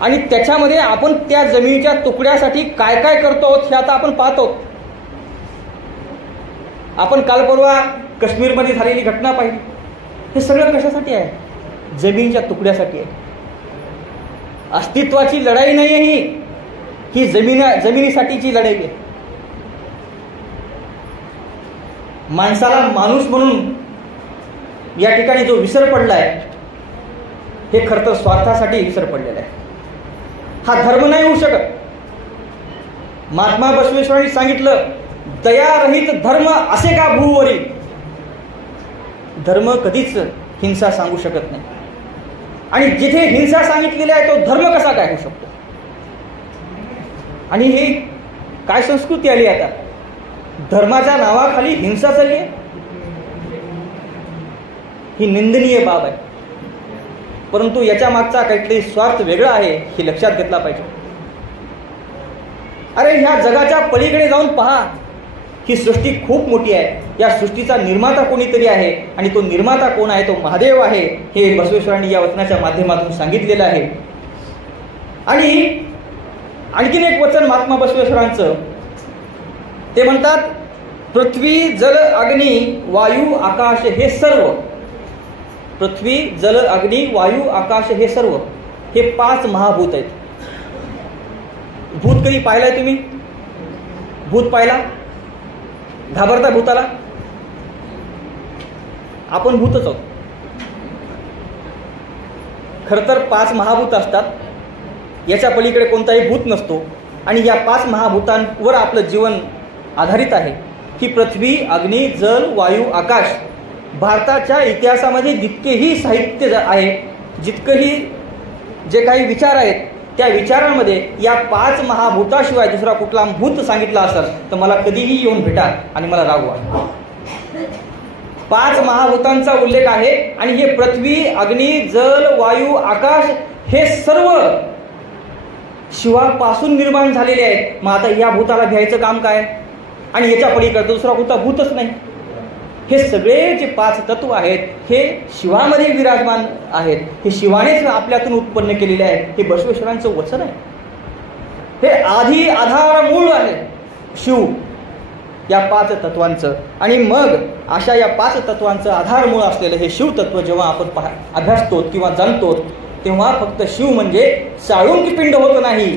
आणि त्याच्यामध्ये आपण त्या जमिनीच्या तुकड्यासाठी काय काय करतो हे आता आपण पाहतो. आपण काल परवा काश्मीरमध्ये झालेली घटना पाहिली. हे सगळं कशासाठी आहे? जमिनीच्या तुकड्यासाठी आहे. अस्तित्वाची लढाई नाही आहे ही जमिनीसाठीची लढाई आहे. माणसाला माणूस म्हणून या ठिकाणी जो विसर पडलाय हे खरं तर स्वार्थासाठी विसर पडलेला आहे. हा धर्म नाही होऊ शकत. महात्मा बसवेश्वरांनी सांगितलं, दयारहित धर्म असे का भूवरी. धर्म कधीच हिंसा सांगू शकत नाही. आणि जिथे हिंसा सांगितलेली आहे तो धर्म कसा काय होऊ शकतो? आणि ही काय संस्कृती आली आता? धर्माच्या नावाखाली हिंसा चालली आहे. ही निंदनीय बाब आहे. परंतु याच्या मागचा काहीतरी स्वार्थ वेगळा आहे हे लक्षात घेतला पाहिजे. अरे ह्या जगाच्या पलीकडे जाऊन पहा, ही सृष्टी खूप मोठी आहे, या सृष्टीचा निर्माता कोणीतरी आहे आणि तो निर्माता कोण आहे? तो महादेव आहे. हे बसवेश्वरांनी या वचनाच्या माध्यमातून सांगितलेलं आहे. आणि आणखीन एक वचन महात्मा बसवेश्वरांचं, ते म्हणतात, पृथ्वी जल अग्नी वायू आकाश हे सर्व, पृथ्वी जल अग्नी वायू आकाश हे सर्व, हे 5 महाभूत आहेत. भूत कधी पाहिलाय तुम्ही? भूत पाहिला? घाबरता भूताला? आपण भूतच आहोत. खर तर 5 महाभूत असतात, याच्या पलीकडे कोणताही भूत नसतो. आणि या 5 महाभूतांवर आपलं जीवन आधारित आहे. ही पृथ्वी, अग्नी, जल, वायू, आकाश. भारताच्या इतिहासामध्ये जितकेही साहित्य आहे, जितकंही जे काही विचार आहेत, त्या विचारांमध्ये या 5 महाभूताशिवाय दुसरा कुठला भूत सांगितला असेल तर मला कधीही येऊन भेटा आणि मला रागवा. 5 महाभूतांचा उल्लेख आहे. आणि हे पृथ्वी, अग्नी, जल, वायू, आकाश हे सर्व शिवापासून निर्माण झालेले आहेत. मग आता या भूताला घ्यायचं काम काय? आणि याच्या पलीकडे दुसरा कोणता भूतच नाही. हे सगळे जे 5 तत्व आहेत हे शिवामध्ये विराजमान आहेत. हे शिवानेच आपल्यातून उत्पन्न केलेले आहे. हे बसवेश्वरांचं वचन आहे. हे आधी आधार मूळ आहे शिव या 5 तत्वांचं. आणि मग अशा या 5 तत्वांचं आधार मूळ असलेलं हे शिव तत्व जेव्हा आपण अभ्यासतो किंवा जाणतो, तेव्हा फक्त शिव म्हणजे साळुंकी पिंड होत नाही,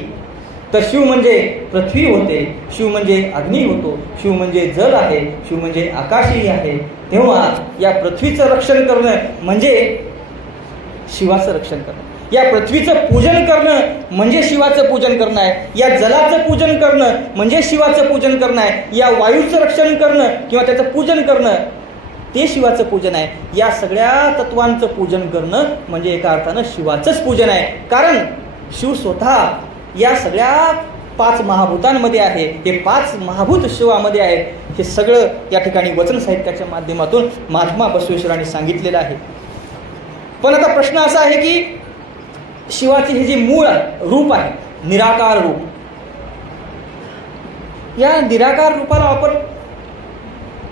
तर शिव म्हणजे पृथ्वी होते, शिव म्हणजे अग्नी होतो, शिव म्हणजे जल आहे, शिव म्हणजे आकाशही आहे. तेव्हा या पृथ्वीचं रक्षण करणं म्हणजे शिवाचं रक्षण करणं, या पृथ्वीचं पूजन करणं म्हणजे शिवाचं पूजन करणं आहे, या जलाचं पूजन करणं म्हणजे शिवाचं पूजन करणं आहे, या वायूचं रक्षण करणं किंवा त्याचं पूजन करणं ते शिवाचं पूजन आहे. या सगळ्या तत्वांचं पूजन करणं म्हणजे एका अर्थानं शिवाचंच पूजन आहे. कारण शिव स्वतः या सगळ्या 5 महाभूतांमध्ये आहे. हे 5 महाभूत शिवामध्ये आहेत. हे सगळं या ठिकाणी वचन साहित्याच्या माध्यमातून महात्मा बसवेश्वरांनी सांगितलेलं आहे. पण आता प्रश्न असा आहे की शिवाचे हे जे मूळ रूप आहे, निराकार रूप, या निराकार रूपाला आपण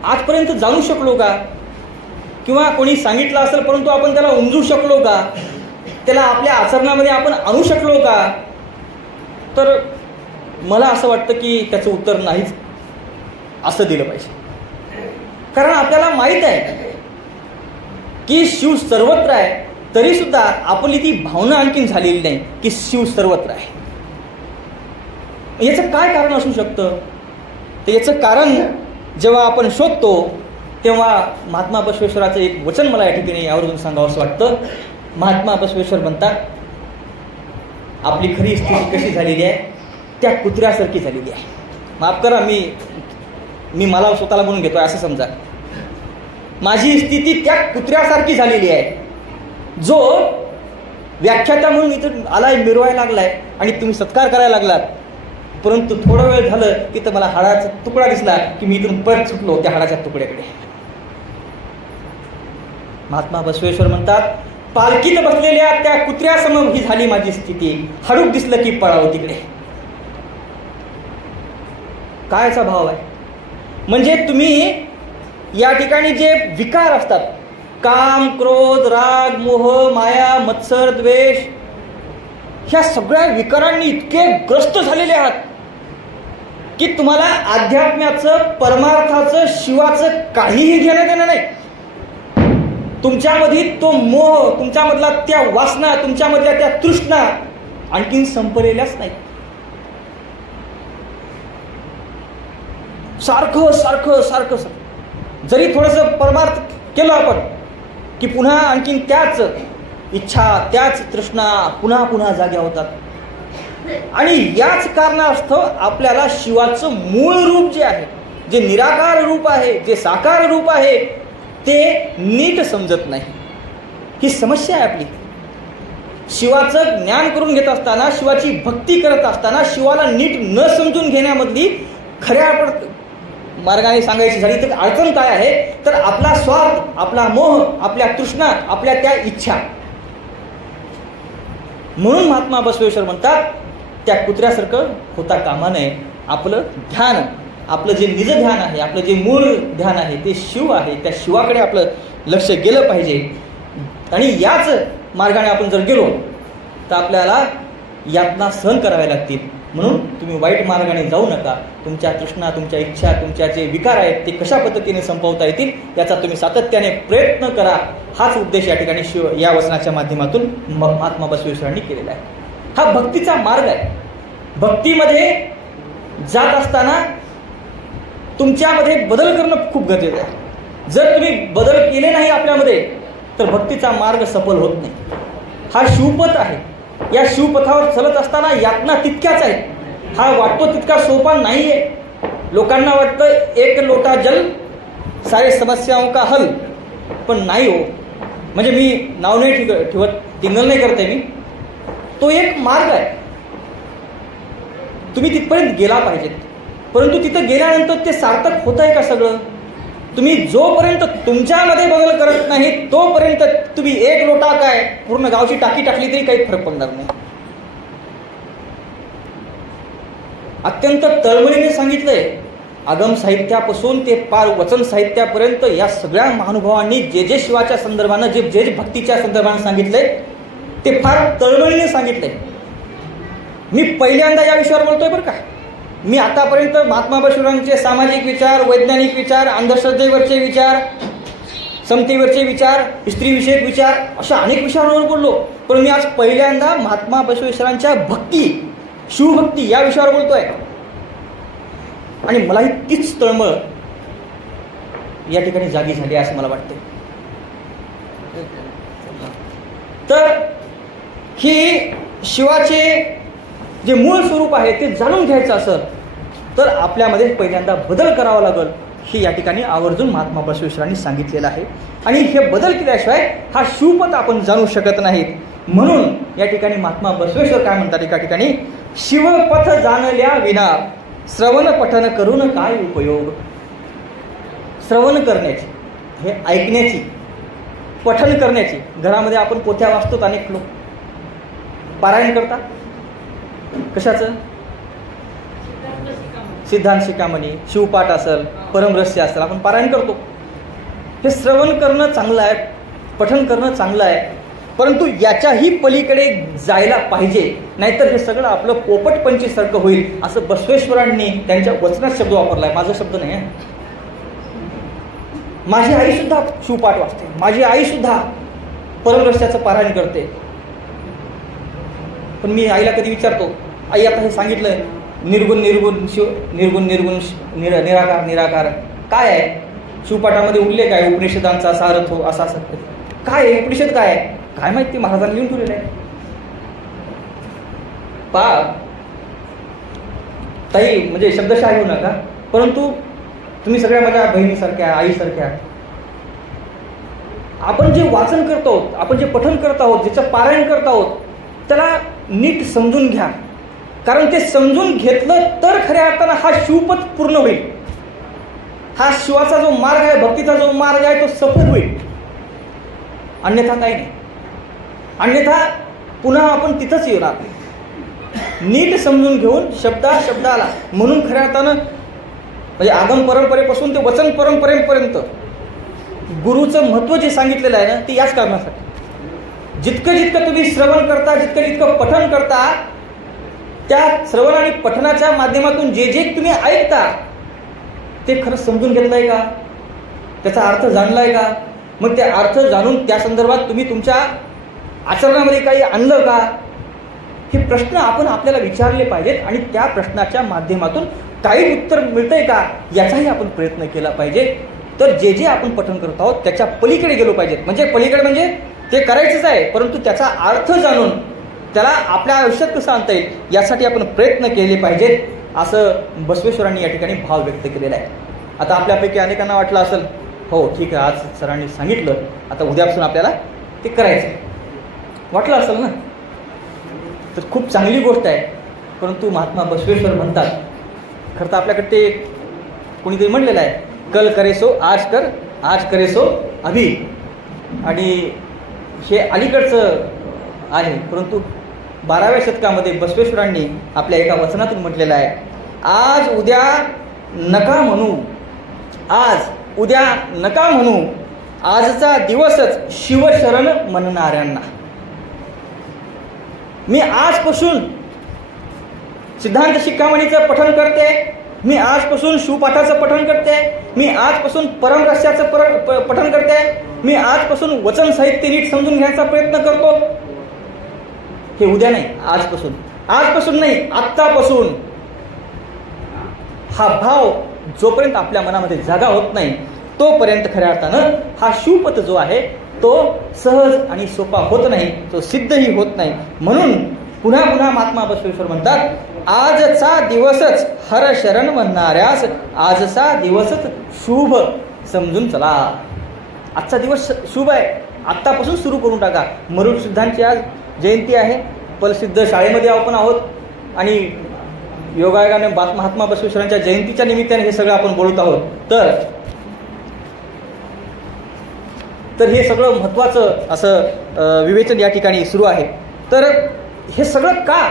आजपर्यंत जाणू शकलो का? किंवा कोणी सांगितलं असेल परंतु आपण त्याला उमजू शकलो का? त्याला आपल्या आचरणामध्ये आपण आणू शकलो का? तर मला असं वाटतं की त्याचं उत्तर नाहीच असं दिलं पाहिजे. कारण आपल्याला माहीत आहे की शिव सर्वत्र आहे, तरी सुद्धा आपली ती भावना आणखीन झालेली नाही की शिव सर्वत्र आहे. याचं काय कारण असू शकतं? तर याचं कारण जेव्हा आपण शोधतो तेव्हा महात्मा बसवेश्वराचं एक वचन मला या ठिकाणी यावरून सांगावं असं वाटतं. महात्मा बसवेश्वर म्हणतात, आपली खरी स्थिती कशी झालेली आहे? त्या कुत्र्यासारखी झालेली आहे. माफ करा, मी मला स्वतःला म्हणून घेतोय असं समजा. माझी स्थिती त्या कुत्र्यासारखी झालेली आहे, जो व्याख्याता म्हणून इथं आलाय, मिरवायला लागलाय आणि तुम्ही सत्कार करायला लागलात, परंतु थोडा वेळ झालं की तर मला हाडाचा तुकडा दिसला की मी इथून परत सुटलो त्या हाडाच्या तुकड्याकडे. महात्मा बसवेश्वर म्हणतात, पालखीत बसलेल्या त्या कुत्र्यासमोर ही झाली माझी स्थिती. हाडूक दिसलं की पळावं तिकडे. कायचा भाव आहे? म्हणजे तुम्ही या ठिकाणी जे विकार असतात, काम, क्रोध, राग, मोह, माया, मत्सर, द्वेष, ह्या सगळ्या विकारांनी इतके ग्रस्त झालेले आहात की तुम्हाला अध्यात्माचं, परमार्थाचं, शिवाचं काहीही घेणं देणं नाही. तुमच्यामध्ये तो मोह, तुमच्यामधला त्या वासना, तुमच्यामधल्या त्या तृष्णा आणखीन संपलेल्याच नाही. सारखं सारखं सारखं जरी थोडंसं परमार्थ केलं आपण की पुन्हा आणखीन त्याच इच्छा, त्याच तृष्णा पुन्हा पुन्हा जाग्या होतात. आणि याच कारणास्तव आपल्याला शिवाचं मूळ रूप जे आहे, जे निराकार रूप आहे, जे साकार रूप आहे, ते नीट समजत नाही. ही समस्या आहे आपली. शिवाचं ज्ञान करून घेत असताना, शिवाची भक्ती करत असताना शिवाला नीट न समजून घेण्यामधली खऱ्या मार्गाने सांगायची झाली तर अडचण काय आहे? तर आपला स्वार्थ, आपला मोह, आपल्या तृष्णा, आपल्या त्या इच्छा. म्हणून महात्मा बसवेश्वर म्हणतात, त्या कुत्र्यासारखं होता कामा नये. आपलं ध्यान आपलं जे निज ध्यान आहे, आपलं जे मूळ ध्यान आहे ते शिव आहे. त्या शिवाकडे आपलं लक्ष गेलं पाहिजे. आणि याच मार्गाने आपण जर गेलो तर आपल्याला यातना सहन कराव्या लागतील. म्हणून तुम्ही वाईट मार्गाने जाऊ नका. तुमच्या तृष्णा, तुमच्या इच्छा, तुमच्या जे विकार आहेत ते कशा पद्धतीने संपवता येतील याचा तुम्ही सातत्याने प्रयत्न करा. हाच उद्देश या ठिकाणी या वचनाच्या माध्यमातून महात्मा बसवेश्वरांनी केलेला आहे. हा भक्तीचा मार्ग आहे. भक्तीमध्ये जात असताना तुमच्यामध्ये बदल करणं खूप गरजेचं आहे. जर तुम्ही बदल केले नाही आपल्यामध्ये तर भक्तीचा मार्ग सफल होत नाही. हा शिवपथ आहे. या शिवपथावर चालत असताना यातना तितक्याच आहेत. हा वाटतो तितका सोपा नाही आहे. लोकांना वाटतं एक लोटा जल सारे समस्याओं का हल, पण नाही हो. म्हणजे मी नाव नाही ठेवत, टिंगल नाही करते मी. तो एक मार्ग आहे. तुम्ही तिथपर्यंत गेला पाहिजेत. परंतु तिथं गेल्यानंतर ते सार्थक होत आहे का सगळं? तुम्ही जोपर्यंत तुमच्यामध्ये बदल करत नाही तोपर्यंत तुम्ही एक लोटा काय पूर्ण गावची टाकी टाकली तरी काही फरक पडणार नाही. अत्यंत तळमळीने सांगितलंय. आगम साहित्यापासून ते पार वचन साहित्यापर्यंत या सगळ्या महानुभावांनी जे जे शिवाच्या संदर्भानं जे जे भक्तीच्या संदर्भानं सांगितलंय ते फार तळमळीने सांगितलंय. मी पहिल्यांदा या विषयावर बोलतोय बरं का. मी आतापर्यंत महात्मा बसवेश्वरांचे सामाजिक विचार, वैज्ञानिक विचार, अंधश्रद्धेवरचे विचार, समतेवरचे विचार, स्त्रीविषयक विचार अशा अनेक विषयांवर बोललो. पण मी आज पहिल्यांदा महात्मा बसवेश्वरांच्या भक्ती, शिवभक्ती या विषयावर बोलतोय. आणि मलाही तीच तळमळ या ठिकाणी जागी झाली असं मला वाटतं. तर ही शिवाचे जे मूळ स्वरूप आहे ते जाणून घ्यायचं असेल तर आपल्यामध्ये पहिल्यांदा बदल करावा लागेल. हे या ठिकाणी आवर्जून महात्मा बसवेश्वरांनी सांगितलेलं आहे. आणि हे बदल केल्याशिवाय हा शिवपथ आपण जाणू शकत नाहीत. म्हणून या ठिकाणी महात्मा बसवेश्वर काय म्हणतात एका ठिकाणी, शिवपथ जाणल्या विना श्रवण पठन करून काय उपयोग. श्रवण करण्याची, हे ऐकण्याची, पठन करण्याची. घरामध्ये आपण पोथ्या वाचतो, अनेक लोक पारायण करतात. कशाचं? सिद्धांत शिखामणी, शिवपाठ असेल, परमरहस्य असेल, आपण पारायण करतो. हे श्रवण करणं चांगलं आहे, पठन करणं चांगलं आहे. परंतु याच्याही पलीकडे जायला पाहिजे. नाहीतर हे सगळं आपलं पोपटपंचीसारखं होईल. असं बसवेश्वरांनी त्यांच्या वचनात शब्द वापरलाय. माझा शब्द नाही आहे. माझी आई सुद्धा शिवपाठ वाचते. माझी आई सुद्धा परमरहस्याचं पारायण करते. पण मी आईला कधी विचारतो, आई आता हे सांगितलंय निर्गुण निर्गुण शिव, निर्गुण निर्गुण निराकार निराकार काय आहे? शिवपाठामध्ये उल्लेख आहे उपनिषदांचा सारथ हो असा असं. काय आहे उपनिषद? काय आहे काय माहिती? महाराजांनी लिहून ठेवलेलं आहे. ताई म्हणजे शब्दशः येऊ नका, परंतु तुम्ही सगळ्या माझ्या बहिणीसारख्या, आईसारख्या. आपण जे वाचन करत आहोत, आपण जे पठन करत आहोत, ज्याचं पारायण करत आहोत त्याला नीट समजून घ्या. कारण ते समजून घेतलं तर खऱ्या अर्थानं हा शिवपथ पूर्ण होईल. हा शिवाचा जो मार्ग आहे, भक्तीचा जो मार्ग आहे तो सफल होईल. अन्यथा काही नाही. अन्यथा पुन्हा आपण तिथंच येणार. नीट समजून घेऊन शब्दाला म्हणून खऱ्या अर्थानं म्हणजे आगम परंपरेपासून ते वचन परंपरेपर्यंत गुरुचं महत्त्व जे सांगितलेलं आहे ना ते याच कारणासाठी. जितकं जितकं तुम्ही श्रवण करता, जितकं जितकं पठन करता, त्या श्रवण आणि पठनाच्या माध्यमातून जे जे तुम्ही ऐकता ते खरं समजून घेतलंय का? त्याचा अर्थ जाणलाय का? मग ते अर्थ जाणून त्या संदर्भात तुम्ही तुमच्या आचरणामध्ये काही आणलं का? हे प्रश्न आपण आपल्याला विचारले पाहिजेत. आणि त्या प्रश्नाच्या माध्यमातून काही उत्तर मिळतंय का याचाही आपण प्रयत्न केला पाहिजे. तर जे जे आपण पठन करत आहोत त्याच्या पलीकडे गेलो पाहिजेत. म्हणजे पलीकडे म्हणजे ते करायचंच आहे, परंतु त्याचा अर्थ जाणून त्याला आपल्या आयुष्यात कसं आणता येईल यासाठी आपण प्रयत्न केले पाहिजेत. असं बसवेश्वरांनी या ठिकाणी भाव व्यक्त केलेला आहे. आता आपल्यापैकी अनेकांना वाटलं असेल, हो ठीक आहे आज सरांनी सांगितलं, आता उद्यापासून आपल्याला ते करायचं आहे, वाटलं असेल ना. तर खूप चांगली गोष्ट आहे. परंतु महात्मा बसवेश्वर म्हणतात, खरं तर आपल्याकडे ते कोणीतरी म्हणलेलं आहे, कल करे सो आज कर, आज करे सो अभी. आणि हे अलीकडचं आहे. परंतु 12व्या शतकामध्ये बसवेश्वरांनी आपल्या एका वचनातून म्हटलेलं आहे, आज उद्या नका म्हणू, आज उद्या नका म्हणू, आजचा दिवसच शिवशरण म्हणणाऱ्यांना. मी आजपासून सिद्धांत शिखामणीचं पठण करते, मी आजपासून शिवपाठाचं पठण करते, मी आजपासून परमरहस्याचं पठण करते, मी आजपासून वचन साहित्य नीट समजून घ्यायचा प्रयत्न करतो. हे उद्या नाही, आजपासून. आजपासून नाही, आत्तापासून. हा भाव जोपर्यंत आपल्या मनामध्ये जागा होत नाही तोपर्यंत खऱ्या अर्थानं हा शिवपथ जो आहे तो सहज आणि सोपा होत नाही, तो सिद्धही होत नाही. म्हणून पुन्हा पुन्हा महात्मा बसवेश्वर म्हणतात, आजचा दिवसच हर शरण म्हणणाऱ्यास आजचा दिवसच शुभ समजून चला. आजचा दिवस शुभ आहे, आत्तापासून सुरू करून टाका. मरुड सिद्धांची आज जयंती आहे, प्रसिद्ध शाळेमध्ये आपण आहोत आणि योगायोगाने महात्मा बसवेश्वरांच्या जयंतीच्या निमित्ताने हे सगळं आपण बोलत आहोत. तर हे सगळं महत्त्वाचं असं विवेचन या ठिकाणी सुरू आहे. तर हे सगळं का?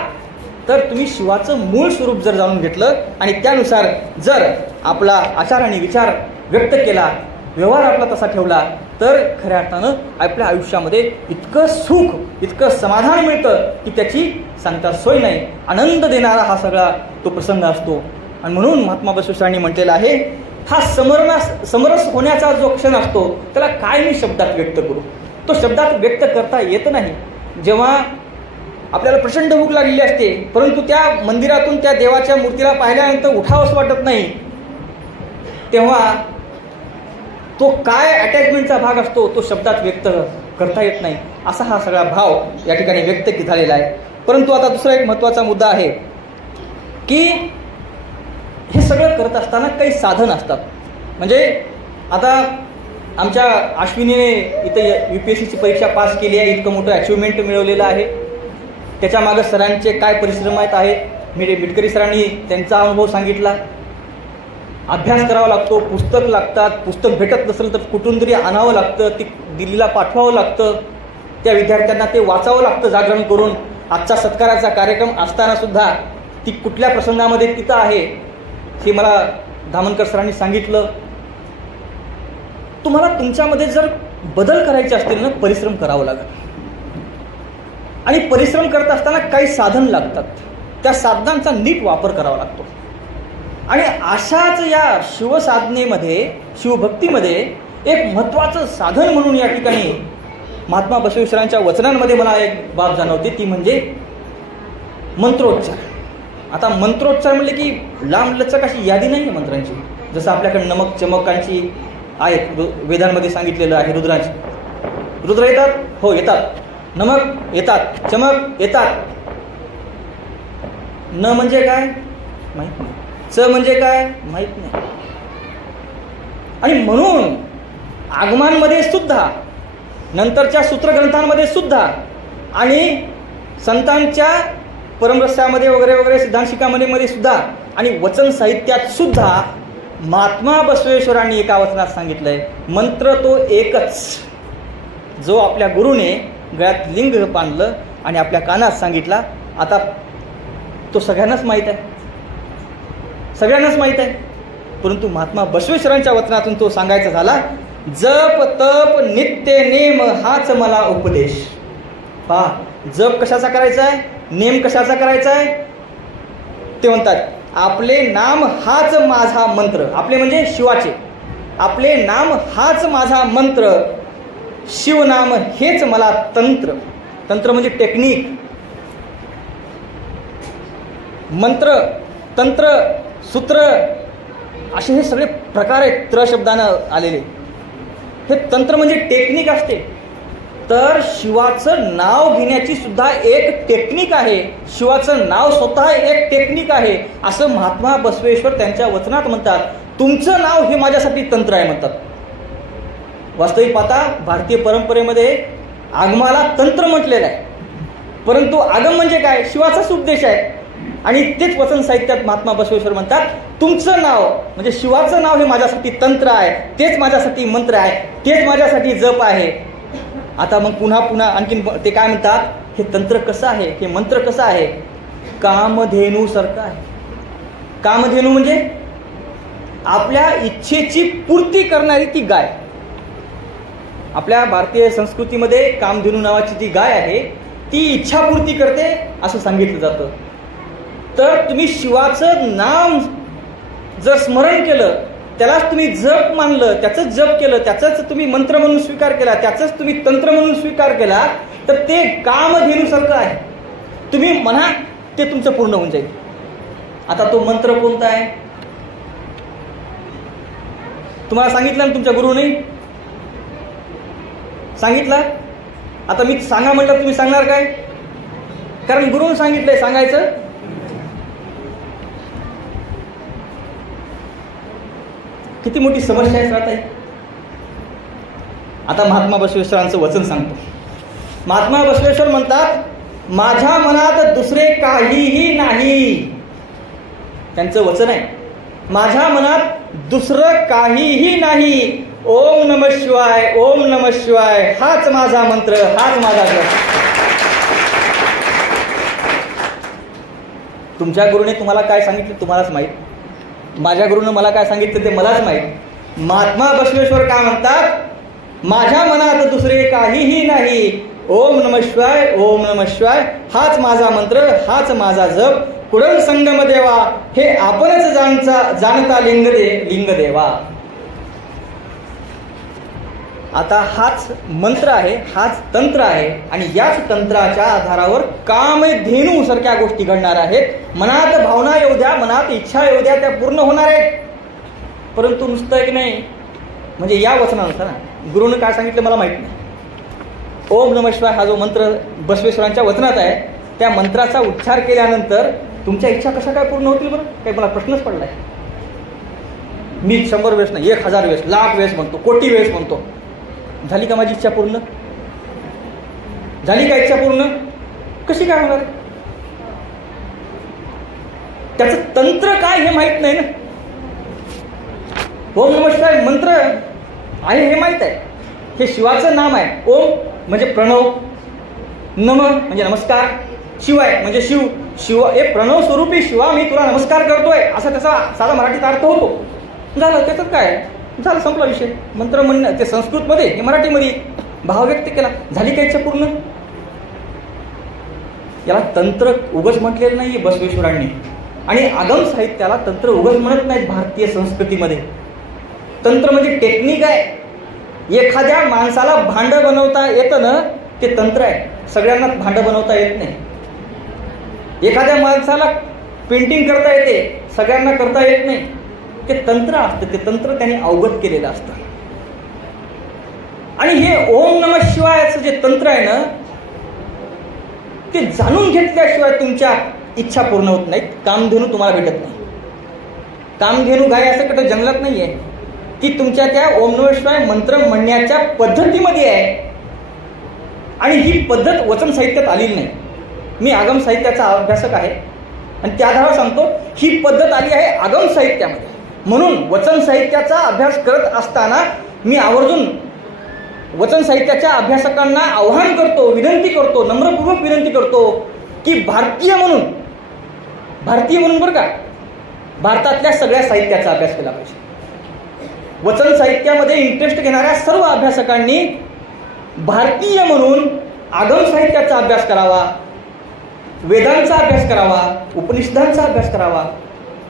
तर तुम्ही शिवाचं मूळ स्वरूप जर जाणून घेतलं आणि त्यानुसार जर आपला आचार आणि विचार व्यक्त केला, व्यवहार आपला तसा ठेवला, तर खऱ्या अर्थानं आपल्या आयुष्यामध्ये इतकं सुख, इतकं समाधान मिळतं की त्याची सांगता सोय नाही. आनंद देणारा हा सगळा तो प्रसंग असतो. आणि म्हणून महात्मा बसवेश्वरांनी म्हटलेलं आहे, हा समरस होण्याचा जो क्षण असतो त्याला काय मी शब्दात व्यक्त करू. तो शब्दात व्यक्त करता येत नाही. जेव्हा आपल्याला प्रचंड भूक लागलेली असते, परंतु त्या मंदिरातून त्या देवाच्या मूर्तीला पाहिल्यानंतर उठावंच वाटत नाही, तेव्हा तो काय अटॅचमेंटचा भाग असतो तो शब्दात व्यक्त करता येत नाही. असा हा सगळा भाव या ठिकाणी व्यक्त झालेला आहे. परंतु आता दुसरा एक महत्त्वाचा मुद्दा आहे की हे सगळं करत असताना काही साधन असतात. म्हणजे आता आमच्या अश्विनीने इथं UPSCची परीक्षा पास केली आहे, इतकं मोठं अचिव्हमेंट मिळवलेलं आहे. त्याच्या मागं सरांचे काय परिश्रम आहेत. मिटकरी सरांनी त्यांचा अनुभव सांगितला. अभ्यास करावा लागतो, पुस्तक लागतात, पुस्तक भेटत नसेल तर कुठून तरी आणावं लागतं, ती दिल्लीला पाठवावं लागतं, त्या विद्यार्थ्यांना ते वाचावं लागतं जागरण करून. आजचा सत्काराचा कार्यक्रम असताना सुद्धा ती कुठल्या प्रसंगामध्ये तिथं आहे हे मला धामनकर सरांनी सांगितलं. तुम्हाला तुमच्यामध्ये जर बदल करायचे असतील ना, परिश्रम करावं लागेल. आणि परिश्रम करत असताना काही साधन लागतात, त्या साधनांचा नीट वापर करावा लागतो. आणि अशाच या शिवसाधनेमध्ये, शिवभक्तीमध्ये एक महत्त्वाचं साधन म्हणून या ठिकाणी महात्मा बसवेश्वरांच्या वचनांमध्ये मला एक बाब जाणवते, ती म्हणजे मंत्रोच्चार. आता मंत्रोच्चार म्हणले की लांब लचक अशी यादी नाही आहे मंत्रांची, जसं आपल्याकडे नमक चमकांची आहेत, वेदांमध्ये सांगितलेलं आहे. रुद्र येतात, हो येतात. नमक येतात, चमक येतात. न म्हणजे काय माहित नाही, च म्हणजे काय माहित नाही. आणि म्हणून आगमांमध्ये सुद्धा, नंतरच्या सूत्रग्रंथांमध्ये सुद्धा आणि संतांच्या परमरस्यामध्ये वगैरे वगैरे सिद्धांत शिखामणीमध्ये सुद्धा आणि वचन साहित्यात सुद्धा महात्मा बसवेश्वरांनी एका वचनात सांगितलंय, मंत्र तो एकच, जो आपल्या गुरुने गळ्यात लिंग बांधलं आणि आपल्या कानात सांगितला. आता तो सगळ्यांनाच माहीत आहे, सगळ्यांनाच माहीत आहे. परंतु महात्मा बसवेश्वरांच्या वचनातून तो सांगायचा झाला, जप तप नित्य नेम हाच मला उपदेश. पहा, जप कशाचा करायचा आहे, नेम कशाचा करायचा आहे. ते म्हणतात, आपले नाम हाच माझा मंत्र. आपले म्हणजे शिवाचे, आपले नाम हाच माझा मंत्र, शिवनाम हेच मला तंत्र. तंत्र म्हणजे टेक्निक. मंत्र, तंत्र, सूत्र असे हे सगळे प्रकार आहेत त्र शब्दानं आलेले. हे तंत्र म्हणजे टेक्निक असते. तर शिवाचं नाव घेण्याची सुद्धा एक टेक्निक आहे, शिवाचं नाव स्वतः एक टेक्निक आहे, असं महात्मा बसवेश्वर त्यांच्या वचनात म्हणतात. तुमचं नाव हे माझ्यासाठी तंत्र आहे म्हणतात. वास्तविक पाहता भारतीय परंपरेमध्ये आगमाला तंत्र म्हटलेलं आहे, परंतु आगम म्हणजे काय, शिवाचाच उपदेश आहे. आणि तेच वचन साहित्यात महात्मा बसवेश्वर म्हणतात, तुमचं नाव म्हणजे शिवाचं नाव हे माझ्यासाठी तंत्र आहे, तेच माझ्यासाठी मंत्र आहे, तेच माझ्यासाठी जप आहे. आता मग पुन्हा पुन्हा आणखीन ते काय म्हणतात, हे तंत्र कसं आहे, हे मंत्र कसं आहे, कामधेनू सारखं आहे. कामधेनू म्हणजे आपल्या इच्छेची पूर्ती करणारी ती गाय. आपल्या भारतीय संस्कृतीमध्ये कामधेनू नावाची जी गाय आहे ती इच्छापूर्ती करते असं सांगितलं जातं. तर तुम्ही शिवाचं नाम जर स्मरण केलं, त्यालाच तुम्ही जप मानलं, त्याचंच जप केलं, त्याचाच तुम्ही मंत्र म्हणून स्वीकार केला, त्याचंच तुम्ही तंत्र म्हणून स्वीकार केला, तर ते कामधेनूसारखं आहे. तुम्ही म्हणा ते तुमचं पूर्ण होऊन जाईल. आता तो मंत्र कोणता आहे तुम्हाला सांगितलं ना तुमच्या गुरुने सांगितलं. आता मी सांगा म्हटलं तुम्ही सांगणार काय? कारण गुरुने सांगितलंय सांगायचं. किती मोठी समस्या आहे राहत आहे. आता महात्मा बसवेश्वरांचं वचन सांगतो. महात्मा बसवेश्वर म्हणतात, माझ्या मनात दुसरे काहीही नाही. त्यांचं वचन आहे, माझ्या मनात दुसरं काहीही नाही. ओम नमः शिवाय, ओम नमः शिवाय, हाच माझा मंत्र, हाच माझा जप. तुमच्या गुरुने तुम्हाला काय सांगितलं तुम्हालाच माहीत. माझ्या गुरुनं मला काय सांगितलं ते मलाच माहीत. महात्मा बसवेश्वर काय म्हणतात, माझ्या मनात दुसरे काहीही नाही. ओम नमः शिवाय, ओम नमः शिवाय, हाच माझा मंत्र, हाच माझा जप. कुडल संगम देवा, हे आपणच जाणता लिंग देवा. आता हाच मंत्र आहे, हाच तंत्र आहे आणि याच तंत्राच्या आधारावर कामधेनू सारख्या गोष्टी घडणार आहेत. मनात भावना येऊ द्या, मनात इच्छा येऊ द्या, त्या पूर्ण होणार आहेत. परंतु नुसतं एक नाही, म्हणजे या वचनानुसार गुरुनं काय सांगितलं मला माहित नाही. ओम नमः शिवाय हा जो मंत्र बसवेश्वरांच्या वचनात आहे, त्या मंत्राचा उच्चार केल्यानंतर तुमच्या इच्छा कशा काय पूर्ण होतील बरं? काही मला प्रश्नच पडलाय. मी 100 वेळेस नाही, 1000 वेळेस, लाख वेळेस म्हणतो, कोटी वेळेस म्हणतो, झाली का माझी इच्छा पूर्ण? झाली का इच्छा पूर्ण? कशी काय होणार? त्याचं तंत्र काय हे माहित नाही ना. ओम नमः शिवाय मंत्र आहे हे माहित आहे, हे शिवाचं नाम आहे. ओम म्हणजे प्रणव, नम म्हणजे नमस्कार, शिवाय म्हणजे शिव. शिव हे प्रणव स्वरूपी शिवा, मी तुला नमस्कार करतोय असा त्याचा साधा मराठीत अर्थ होतो. झालं, त्याच्यात काय झालं, संपला विषय. मंत्र म्हणणं ते संस्कृतमध्ये, हे मराठीमध्ये भाव व्यक्त केला, झाली काय इच्छा पूर्ण. याला तंत्र उगाच म्हटलेलं नाहीये बसवेश्वरांनी, आणि आगम साहित्याला तंत्र उगाच म्हणत नाहीत भारतीय संस्कृतीमध्ये. तंत्र म्हणजे टेक्निक आहे. एखाद्या माणसाला भांड बनवता येतं ना, ते तंत्र आहे. सगळ्यांना भांड बनवता येत नाही. एखाद्या माणसाला पेंटिंग करता येते, सगळ्यांना करता येत नाही. ते तंत्र असतं, ते तंत्र त्यांनी अवगत केलेलं असतं. आणि हे ओम नमः शिवायचं जे तंत्र आहे ना, ते जाणून घेतल्याशिवाय तुमच्या इच्छा पूर्ण होत नाहीत. कामधेनू तुम्हाला भेटत नाही. कामधेनू गाय असं कुठं जंगलात नाहीये, ती तुमच्या त्या ओम नमः शिवाय मंत्र म्हणण्याच्या पद्धतीमध्ये आहे. आणि ही पद्धत वचन साहित्यात आलेली नाही. मी आगम साहित्याचा अभ्यासक आहे आणि त्या आधारावर सांगतो, ही पद्धत आली आहे आगम साहित्यामध्ये. म्हणून वचन साहित्याचा अभ्यास करत असताना मी आवर्जून वचन साहित्याच्या अभ्यासकांना आव्हान करतो, विनंती करतो, नम्रपूर्वक विनंती करतो की भारतीय म्हणून बरं का, भारतातल्या सगळ्या साहित्याचा अभ्यास केला पाहिजे. वचन साहित्यामध्ये इंटरेस्ट घेणाऱ्या सर्व अभ्यासकांनी भारतीय म्हणून आगम साहित्याचा अभ्यास करावा, वेदांचा अभ्यास करावा, उपनिषदांचा अभ्यास करावा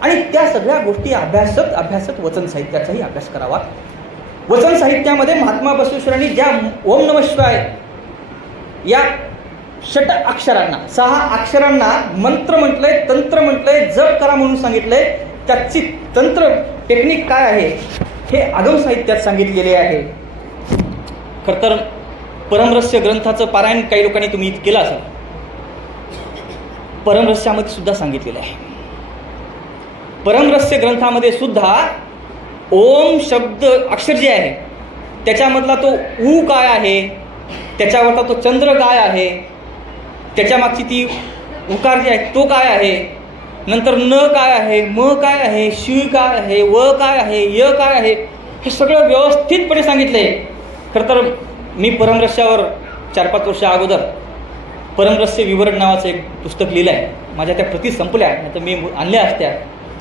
आणि त्या सगळ्या गोष्टी अभ्यासत वचन साहित्याचाही अभ्यास करावा. वचन साहित्यामध्ये महात्मा बसवेश्वरांनी ज्या ओम नमः शिवाय या 6 अक्षरांना, 6 अक्षरांना मंत्र म्हटलंय, तंत्र म्हटलंय, जप करा म्हणून सांगितलंय, त्याची तंत्र टेक्निक काय आहे हे आगम साहित्यात सांगितलेले आहे. खरं तर परमरहस्य ग्रंथाचं पारायण काही लोकांनी तुम्ही केलं असाल. परमरहस्यामध्ये सुद्धा सांगितलेलं आहे. परमरहस्य ग्रंथामध्ये सुद्धा ओम शब्द अक्षर जे आहे त्याच्यामधला तो ऊ काय आहे, त्याच्यावरचा तो चंद्र काय आहे, त्याच्या मागची ती उकार जी आहे तो काय आहे, नंतर न काय आहे, म काय आहे, शिव काय आहे, व काय आहे, य काय आहे, हे सगळं व्यवस्थितपणे सांगितलंय. खरं तर मी परमरहस्यावर 4-5 वर्ष अगोदर परमरहस्य विवरण नावाचं एक पुस्तक लिहिलं आहे. माझ्या त्या प्रती संपल्या, नाही तर मी आणल्या असत्या,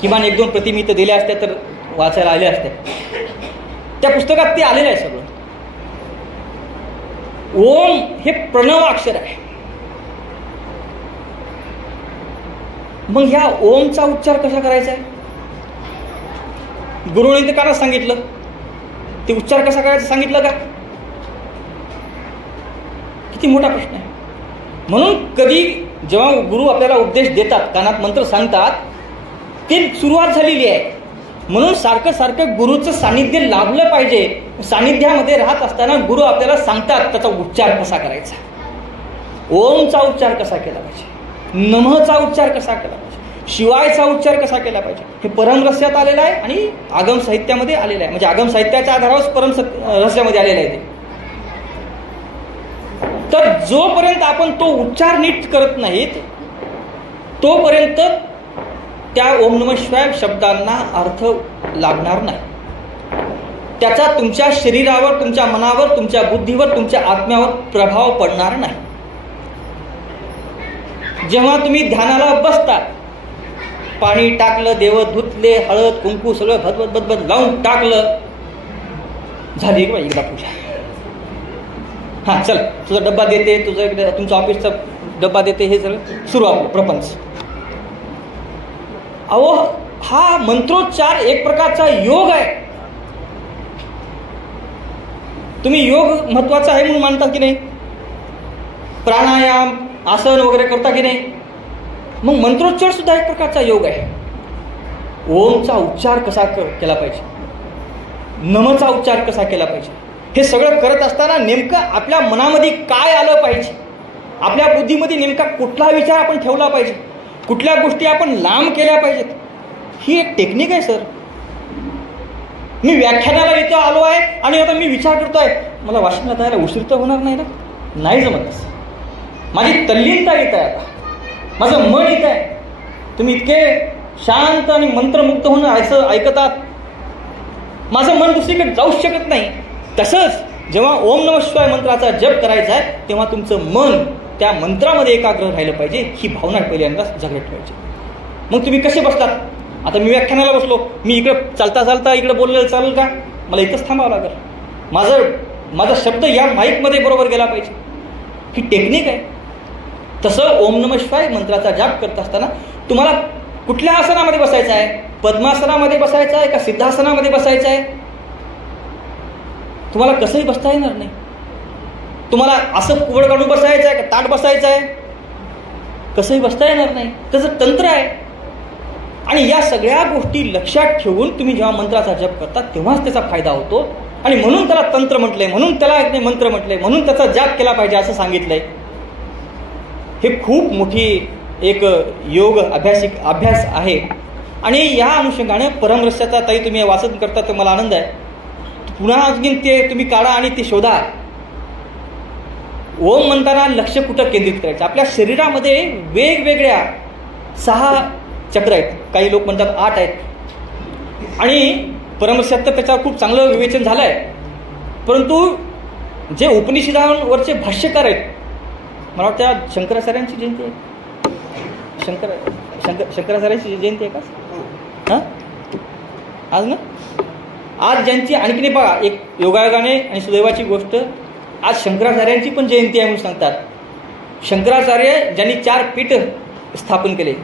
किमान 1-2 प्रती मी तर दिल्या असत्या तर वाचायला आले असते. त्या पुस्तकात ते आलेलं आहे सगळं. ओम हे प्रणव अक्षर आहे. मग ह्या ओमचा उच्चार कसा करायचा आहे? गुरुने ते का सांगितलं? ते उच्चार कसा करायचा सांगितलं का? किती मोठा प्रश्न आहे. म्हणून कधी जेव्हा गुरु आपल्याला उपदेश देतात, कानात मंत्र सांगतात, ते सुरुवात झालेली आहे. म्हणून सारखं सारखं गुरुचं सानिध्य लाभलं पाहिजे. सानिध्यामध्ये राहत असताना गुरु आपल्याला सांगतात त्याचा उच्चार कसा करायचा, ओमचा उच्चार कसा केला पाहिजे, नमःचा उच्चार कसा केला पाहिजे, शिवायचा उच्चार कसा केला पाहिजे. हे परम रहस्यात आलेलं आहे आणि आगम साहित्यामध्ये आलेलं आहे. म्हणजे आगम साहित्याच्या आधारावर परम रहस्यामध्ये आलेलं आहे ते. तर जोपर्यंत आपण तो उच्चार नीट करत नाहीत तोपर्यंत त्या ओम नमः शिवाय शब्दांना अर्थ लागणार नाही. त्याचा तुमच्या शरीरावर, तुमच्या मनावर, तुमच्या बुद्धीवर, तुमच्या आत्म्यावर प्रभाव पडणार नाही. जेव्हा तुम्ही ध्यानाला बसता, पाणी टाकलं, देव धुतले, हळद कुंकू सगळं भदभद भदभद लावून टाकलं, झाली की एकदा पूजा. हां चल, तुझा डब्बा देते, तुझं इकडे तुमचा ऑफिसचा डब्बा देते, हे सगळं सुरू आपलं प्रपंच. अहो, हा मंत्रोच्चार एक प्रकारचा योग आहे. तुम्ही योग महत्वाचा आहे म्हणून मानता की नाही? प्राणायाम, आसन वगैरे करता की नाही? मग मंत्रोच्चार सुद्धा एक प्रकारचा योग आहे. ओमचा उच्चार कसा केला पाहिजे, नमःचा उच्चार कसा केला पाहिजे, हे सगळं करत असताना नेमकं आपल्या मनामध्ये काय आलं पाहिजे, आपल्या बुद्धीमध्ये नेमका कुठला विचार आपण ठेवला पाहिजे, कुठल्या गोष्टी आपण लांब केल्या पाहिजेत, ही एक टेक्निक आहे सर. मी व्याख्यानाला इथं आलो आहे आणि आता मी विचार करतोय मला वाशिमला जायला उशीर तर होणार नाही ना, नाही जमत. माझी तल्लीनता येत आहे, आता माझं मन येत आहे. तुम्ही इतके शांत आणि मंत्रमुक्त होऊन ऐकतात, माझं मन दुसरीकडे जाऊच शकत नाही. तसंच जेव्हा ओम नमः शिवाय मंत्राचा जप करायचा आहे तेव्हा तुमचं मन त्या मंत्रामध्ये एकाग्र राहिलं पाहिजे, ही भावना पहिल्यांदा जागृत ठेवायची. मग तुम्ही कसे बसतात? आता मी व्याख्यानाला बसलो, मी इकडे चालता चालता इकडे बोललेलं चालेल का? मला इथंच थांबावं लागेल. माझा शब्द या माईकमध्ये बरोबर गेला पाहिजे, ही टेक्निक आहे. तसं ओम नमः शिवाय मंत्राचा जाप करत असताना तुम्हाला कुठल्या आसनामध्ये बसायचं आहे? पद्मासनामध्ये बसायचं आहे का सिद्धासनामध्ये बसायचं आहे? तुम्हाला कसंही बसता येणार नाही. तुम्हाला असं कुबड काढून बसायचं आहे का ताट बसायचं आहे? कसंही बसता येणार नाही. त्याचं तंत्र आहे. आणि या सगळ्या गोष्टी लक्षात ठेवून तुम्ही जेव्हा मंत्राचा जप करता तेव्हाच त्याचा फायदा होतो. आणि म्हणून त्याला तंत्र म्हटलंय, म्हणून त्याला मंत्र म्हटलंय, म्हणून त्याचा जाप केला पाहिजे असं सांगितलंय. हे खूप मोठी एक योग अभ्यास आहे. आणि या अनुषंगाने परमरस्याचा ताई तुम्ही वाचन करता तर मला आनंद आहे. पुन्हा अजून ते तुम्ही काढा आणि ते शोधा. ओम म्हणताना लक्ष कुठं केंद्रित करायचं? आपल्या शरीरामध्ये वेगवेगळ्या 6 चक्र आहेत, काही लोक म्हणतात 8 आहेत. आणि परमरस्यात तर त्याच्यावर खूप चांगलं विवेचन झालं आहे. परंतु जे उपनिषदांवरचे भाष्यकार आहेत, मला वाटतं आज शंकराचार्यांची जयंती आहे. शंकराचार्यांची जयंती आहे का? हां आज ना, आज जयंती. आणखी नाही बघा, एक योगायोगाने आणि सुदैवाची गोष्ट, आज शंकराचार्यांची पण जयंती आहे म्हणून सांगतात. शंकराचार्य ज्यांनी 4 पीठ स्थापन केले.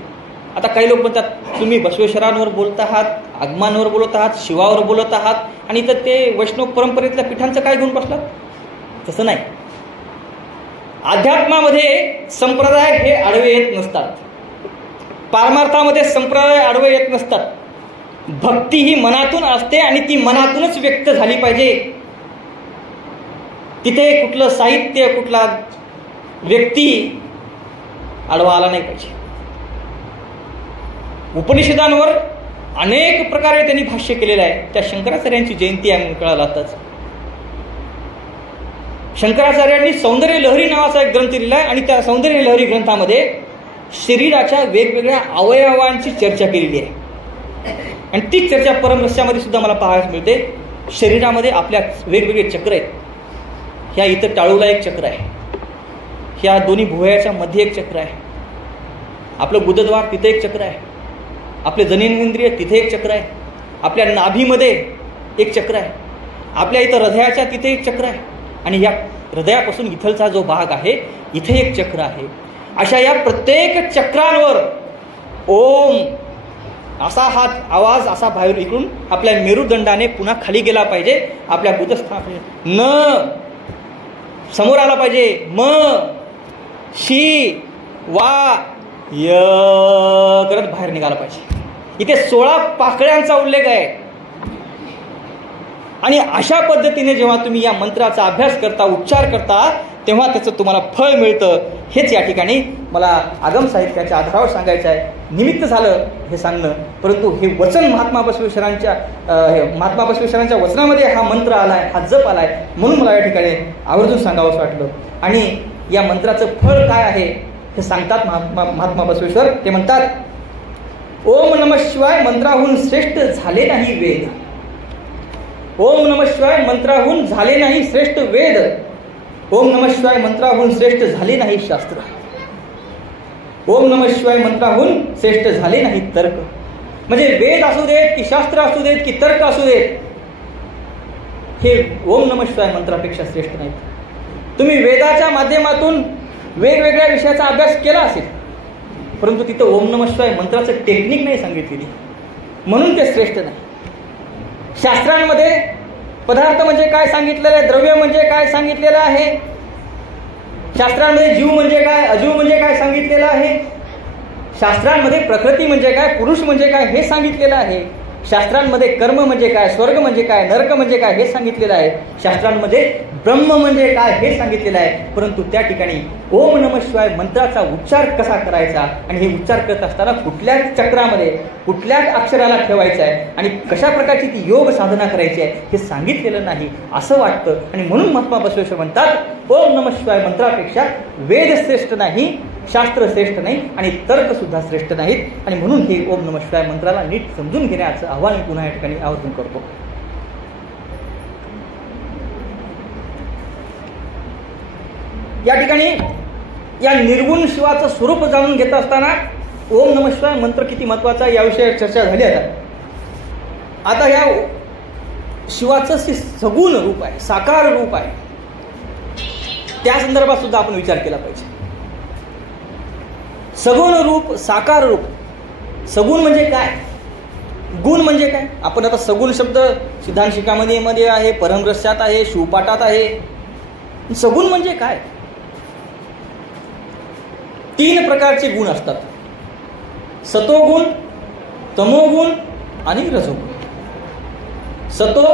आता काही लोक म्हणतात तुम्ही बसवेश्वरांवर बोलत आहात, आगमांवर बोलत आहात, शिवावर बोलत आहात, आणि तर ते वैष्णव परंपरेतल्या पीठांचं काय घेऊन बसलात? तसं नाही. अध्यात्मामध्ये संप्रदाय हे आडवे येत नसतात. पारमार्थामध्ये संप्रदाय आडवे येत नसतात. भक्ती ही मनातून असते आणि ती मनातूनच व्यक्त झाली पाहिजे. तिथे कुठलं साहित्य, कुठला व्यक्ती आडवा आला नाही पाहिजे. उपनिषदांवर अनेक प्रकारे त्यांनी भाष्य केलेलं आहे. त्या शंकराचार्यांची जयंती आहे म्हणून कळालं आताच. शंकराचार्यांनी सौंदर्य लहरी नावाचा एक ग्रंथ लिहिला आहे आणि त्या सौंदर्य लहरी ग्रंथामध्ये शरीराच्या वेगवेगळ्या अवयवांची चर्चा केलेली आहे. आणि तीच चर्चा परमरस्यामध्ये सुद्धा मला पाहायला मिळते. शरीरामध्ये आपल्या वेगवेगळे चक्र आहेत. ह्या इथं टाळूला एक चक्र आहे, ह्या दोन्ही भुवयाच्या मध्ये एक चक्र आहे, आपलं गुदद्वार तिथे एक चक्र आहे, आपले जननेंद्रिय तिथे एक चक्र आहे, आपल्या नाभीमध्ये एक चक्र आहे, आपल्या इथं हृदयाच्या तिथे एक चक्र आहे, आणि या हृदयापासून इथलचा जो भाग आहे इथे एक चक्र आहे. अशा या प्रत्येक चक्रांवर ओम असा हा आवाज असा बाहेर इकडून आपल्या मेरुदंडाने पुन्हा खाली गेला पाहिजे, आपल्या भूतस्थानात न समोर आला पाहिजे, म शी वा य करत बाहेर निघाला पाहिजे. इथे 16 पाकळ्यांचा उल्लेख आहे. आणि अशा पद्धतीने जेव्हा तुम्ही या मंत्राचा अभ्यास करता, उच्चार करता, तेव्हा त्याचं तुम्हाला फळ मिळतं. हेच या ठिकाणी मला आगम साहित्याच्या आधारावर सांगायचं आहे. निमित्त झालं हे सांगणं, परंतु हे वचन महात्मा बसवेश्वरांच्या वचनामध्ये हा मंत्र आलाय, हा जप आलाय, म्हणून मला या ठिकाणी आवर्जून सांगावंसं वाटलं. आणि या मंत्राचं फळ काय आहे हे सांगतात महात्मा बसवेश्वर. ते म्हणतात, ओम नमः शिवाय मंत्राहून श्रेष्ठ झाले नाही वेद. ओम नमः शिवाय मंत्राहून झाले नाही श्रेष्ठ वेद. ओम नमः शिवाय मंत्राहून श्रेष्ठ झाले नाही शास्त्र. ओम नमः शिवाय मंत्राहून श्रेष्ठ झाले नाही तर्क. म्हणजे वेद असू देत की शास्त्र असू देत की तर्क असू देत, हे ओम नमः शिवाय मंत्रापेक्षा श्रेष्ठ नाहीत. तुम्ही वेदाच्या माध्यमातून वेगवेगळ्या विषयाचा अभ्यास केला असेल, परंतु तिथं ओम नमः शिवाय मंत्राचं टेक्निक नाही सांगितलेली, म्हणून ते श्रेष्ठ नाही. शास्त्रांमध्ये पदार्थ म्हणजे काय सांगितलेलं आहे, द्रव्य म्हणजे काय सांगितलेलं आहे, शास्त्रांमध्ये जीव म्हणजे काय, अजीव म्हणजे काय सांगितलेलं आहे, शास्त्रांमध्ये प्रकृती म्हणजे काय, पुरुष म्हणजे काय हे सांगितलेलं आहे, शास्त्रांमध्ये कर्म म्हणजे काय, स्वर्ग म्हणजे काय, नरक म्हणजे काय हे सांगितलेलं आहे, शास्त्रांमध्ये ब्रह्म म्हणजे काय हे सांगितलेलं आहे. परंतु त्या ठिकाणी ओम नमः शिवाय मंत्राचा उच्चार कसा करायचा आणि हे उच्चार करत असताना कुठल्या चक्रामध्ये कुठल्या अक्षराला ठेवायचं आहे आणि कशा प्रकारची ती योग साधना करायची आहे हे सांगितलेलं नाही असं वाटतं. आणि म्हणून महात्मा बसवेश्वर म्हणतात, ओम नमः शिवाय मंत्रापेक्षा वेद श्रेष्ठ नाही, शास्त्र श्रेष्ठ नाही आणि तर्क सुद्धा श्रेष्ठ नाहीत. आणि म्हणून हे ओम नमः शिवाय मंत्राला नीट समजून घेण्याचं आव्हान पुन्हा या ठिकाणी आवर्जून करतो. या ठिकाणी या निर्गुण शिवाचं स्वरूप जाणून घेत असताना ओम नमः शिवाय मंत्र किती महत्वाचा याविषयी चर्चा झाली आहे. आता या शिवाचं सगुण रूप आहे, साकार रूप आहे, त्या संदर्भात सुद्धा आपण विचार केला पाहिजे. सगुण रूप, साकार रूप. सगुण म्हणजे काय, गुण म्हणजे काय. आपण आता सगुण शब्द सिद्धांशिकामध्ये आहे, परमरस्यात आहे, शिवपाठात आहे. सगुण म्हणजे काय. 3 प्रकारचे गुण असतात, सतोगुण, तमोगुण आणि रजोगुण. सतो,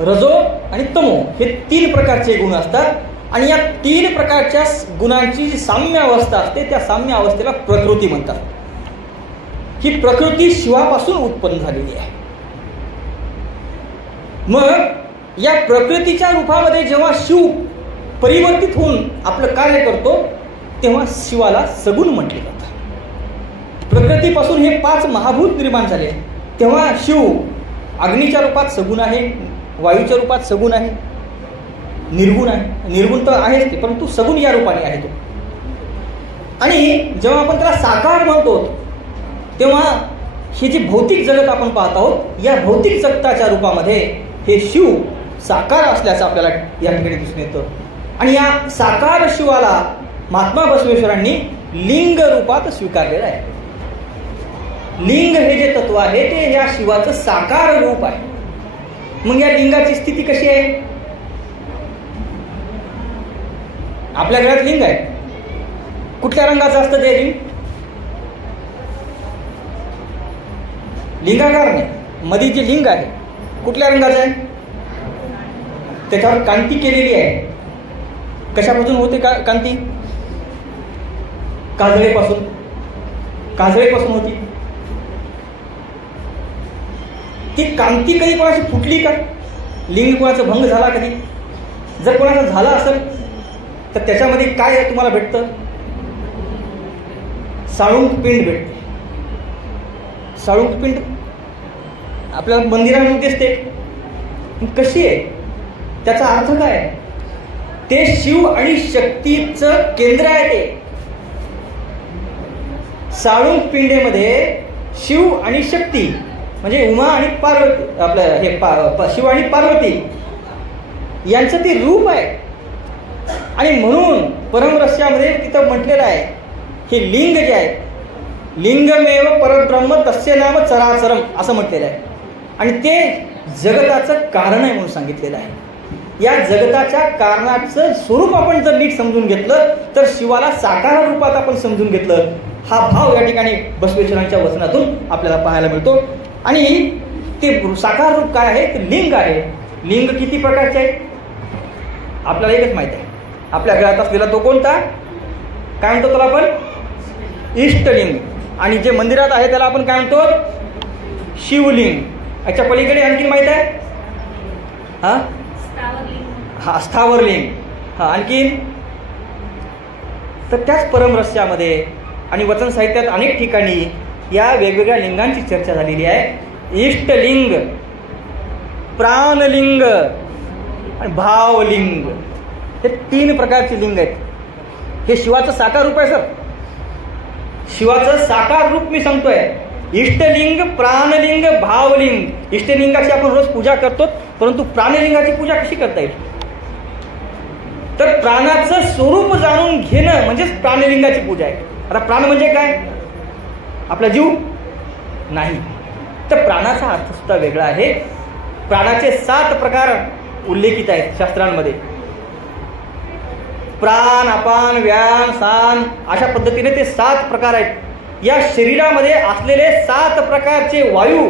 रजो आणि तमो हे 3 प्रकारचे गुण असतात. आणि या 3 प्रकारच्या गुणांची जी साम्य अवस्था असते त्या साम्य अवस्थेला प्रकृती म्हणतात. ही प्रकृती शिवापासून उत्पन्न झालेली आहे. मग या प्रकृतीच्या रूपामध्ये जेव्हा शिव परिवर्तित होऊन आपलं कार्य करतो तेव्हा शिवाला सगुण म्हटले जातं. प्रकृतीपासून हे 5 महाभूत निर्माण झाले तेव्हा शिव अग्नीच्या रूपात सगुण आहे, वायूच्या रूपात सगुण आहे, निर्गुण आहे. निर्गुण तर आहेच ते, परंतु सगुण या रूपाने आहे तो. आणि जेव्हा आपण त्याला साकार म्हणतो तेव्हा हे जे भौतिक जगत आपण पाहत आहोत या भौतिक जगताच्या रूपामध्ये हे शिव साकार असल्याचं आपल्याला या ठिकाणी दिसून येतं. आणि या साकार शिवाला महात्मा बसवेश्वरांनी लिंग रूपात स्वीकारलेलं आहे. लिंग हे जे तत्व आहे ते या शिवाचं साकार रूप आहे. मग या लिंगाची स्थिती कशी आहे. आपल्या घरात लिंग आहे, कुठल्या रंगाचं असतं ते लिंग. लिंगाकार नाही, मध्ये जे लिंग आहे कुठल्या रंगाचं आहे, त्याच्यावर कांती केलेली आहे. कशापासून होते कांती. काजळेपासून होती. ती कांती कधी कोणाची फुटली का, लिंग कोणाचा भंग झाला कधी. जर कोणाचा झाला असेल तर त्याच्यामध्ये काय तुम्हाला भेटतं, साळुंक पिंड भेटते. साळुंक पिंड आपल्याला मंदिरामध्ये दिसते, कशी आहे, त्याचा अर्थ काय. ते शिव आणि शक्तीचं केंद्र आहे. ते साळुंक पिंडेमध्ये शिव आणि शक्ती म्हणजे उमा आणि पार्वती, आपलं हे शिव आणि पार्वती यांचं ते रूप आहे. आणि म्हणून परमरहस्यामध्ये तिथं म्हटलेलं आहे, हे लिंग जे आहे, लिंगमेव परब्रह्म तस्य नाम चराचरम असं म्हटलेलं आहे. आणि ते जगताचं कारण आहे म्हणून सांगितलेलं आहे. या जगताच्या कारणाचं स्वरूप आपण जर नीट समजून घेतलं तर शिवाला साकार रूपात आपण समजून घेतलं, हा भाव या ठिकाणी बसवेश्वरांच्या वचनातून आपल्याला पाहायला मिळतो. आणि ते साकार रूप काय आहे, ते लिंग आहे. लिंग किती प्रकारचे आहे आपल्याला एकच माहिती आहे. आपल्या घरात असलेला तो कोणता, काय म्हणतो त्याला आपण, इष्टलिंग. आणि जे मंदिरात आहे त्याला आपण काय म्हणतो, शिवलिंग. याच्या पलीकडे आणखी माहित आहे, हा स्थावरलिंग. हा आणखी तर त्याच परमरहस्यामध्ये आणि वचन साहित्यात अनेक ठिकाणी या वेगवेगळ्या लिंगांची चर्चा झालेली आहे. इष्टलिंग, प्राणलिंग आणि भावलिंग, हे 3 प्रकारचे लिंग आहेत. हे शिवाचं साकार रूप आहे सर, शिवाचं साकार रूप मी सांगतोय. इष्टलिंग, प्राणलिंग, भावलिंग. इष्टलिंगाची आपण रोज पूजा करतो, परंतु प्राणलिंगाची पूजा कशी करता येईल, तर प्राणाचं स्वरूप जाणून घेणं म्हणजेच प्राणलिंगाची पूजा आहे. आता प्राण म्हणजे काय, आपला जीव नाही, तर प्राणाचा अर्थ सुद्धा वेगळा आहे. प्राणाचे 7 प्रकार उल्लेखित आहेत शास्त्रांमध्ये. प्राण, अपान, व्यान, सान अशा पद्धतीने ते 7 प्रकार आहेत. या शरीरामध्ये असलेले 7 प्रकारचे वायू,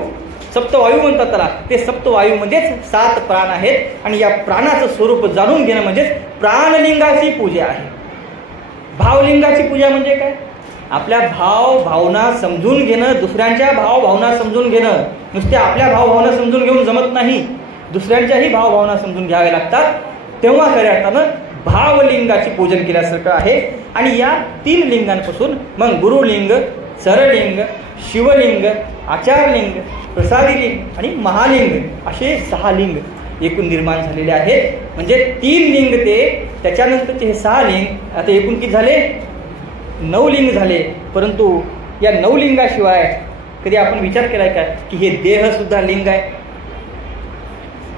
सप्तवायू म्हणतात त्याला, ते सप्तवायू म्हणजेच 7 प्राण आहेत. आणि या प्राणाचं स्वरूप जाणून घेणं म्हणजेच प्राणलिंगाची पूजा आहे. भावलिंगाची पूजा म्हणजे काय, आपल्या भाव भावना समजून घेणं, दुसऱ्यांच्या भाव भावना समजून घेणं. नुसत्या आपल्या भाव भावना समजून घेऊन जमत नाही, दुसऱ्यांच्याही भाव भावना समजून घ्यावे लागतात. तेव्हा खऱ्या अर्थानं भावलिंगाची पूजन केल्यासारखं आहे. आणि या 3 लिंगांपासून मग गुरुलिंग, चरलिंग, शिवलिंग, आचारलिंग, प्रसादीलिंग आणि महालिंग असे 6 लिंग एकूण निर्माण झालेले आहेत. म्हणजे 3 लिंग ते त्याच्यानंतरचे हे 6 लिंग, आता एकूण किती झाले, 9 लिंग झाले. परंतु या 9 लिंगाशिवाय कधी आपण विचार केलाय का की हे देह सुद्धा लिंग आहे,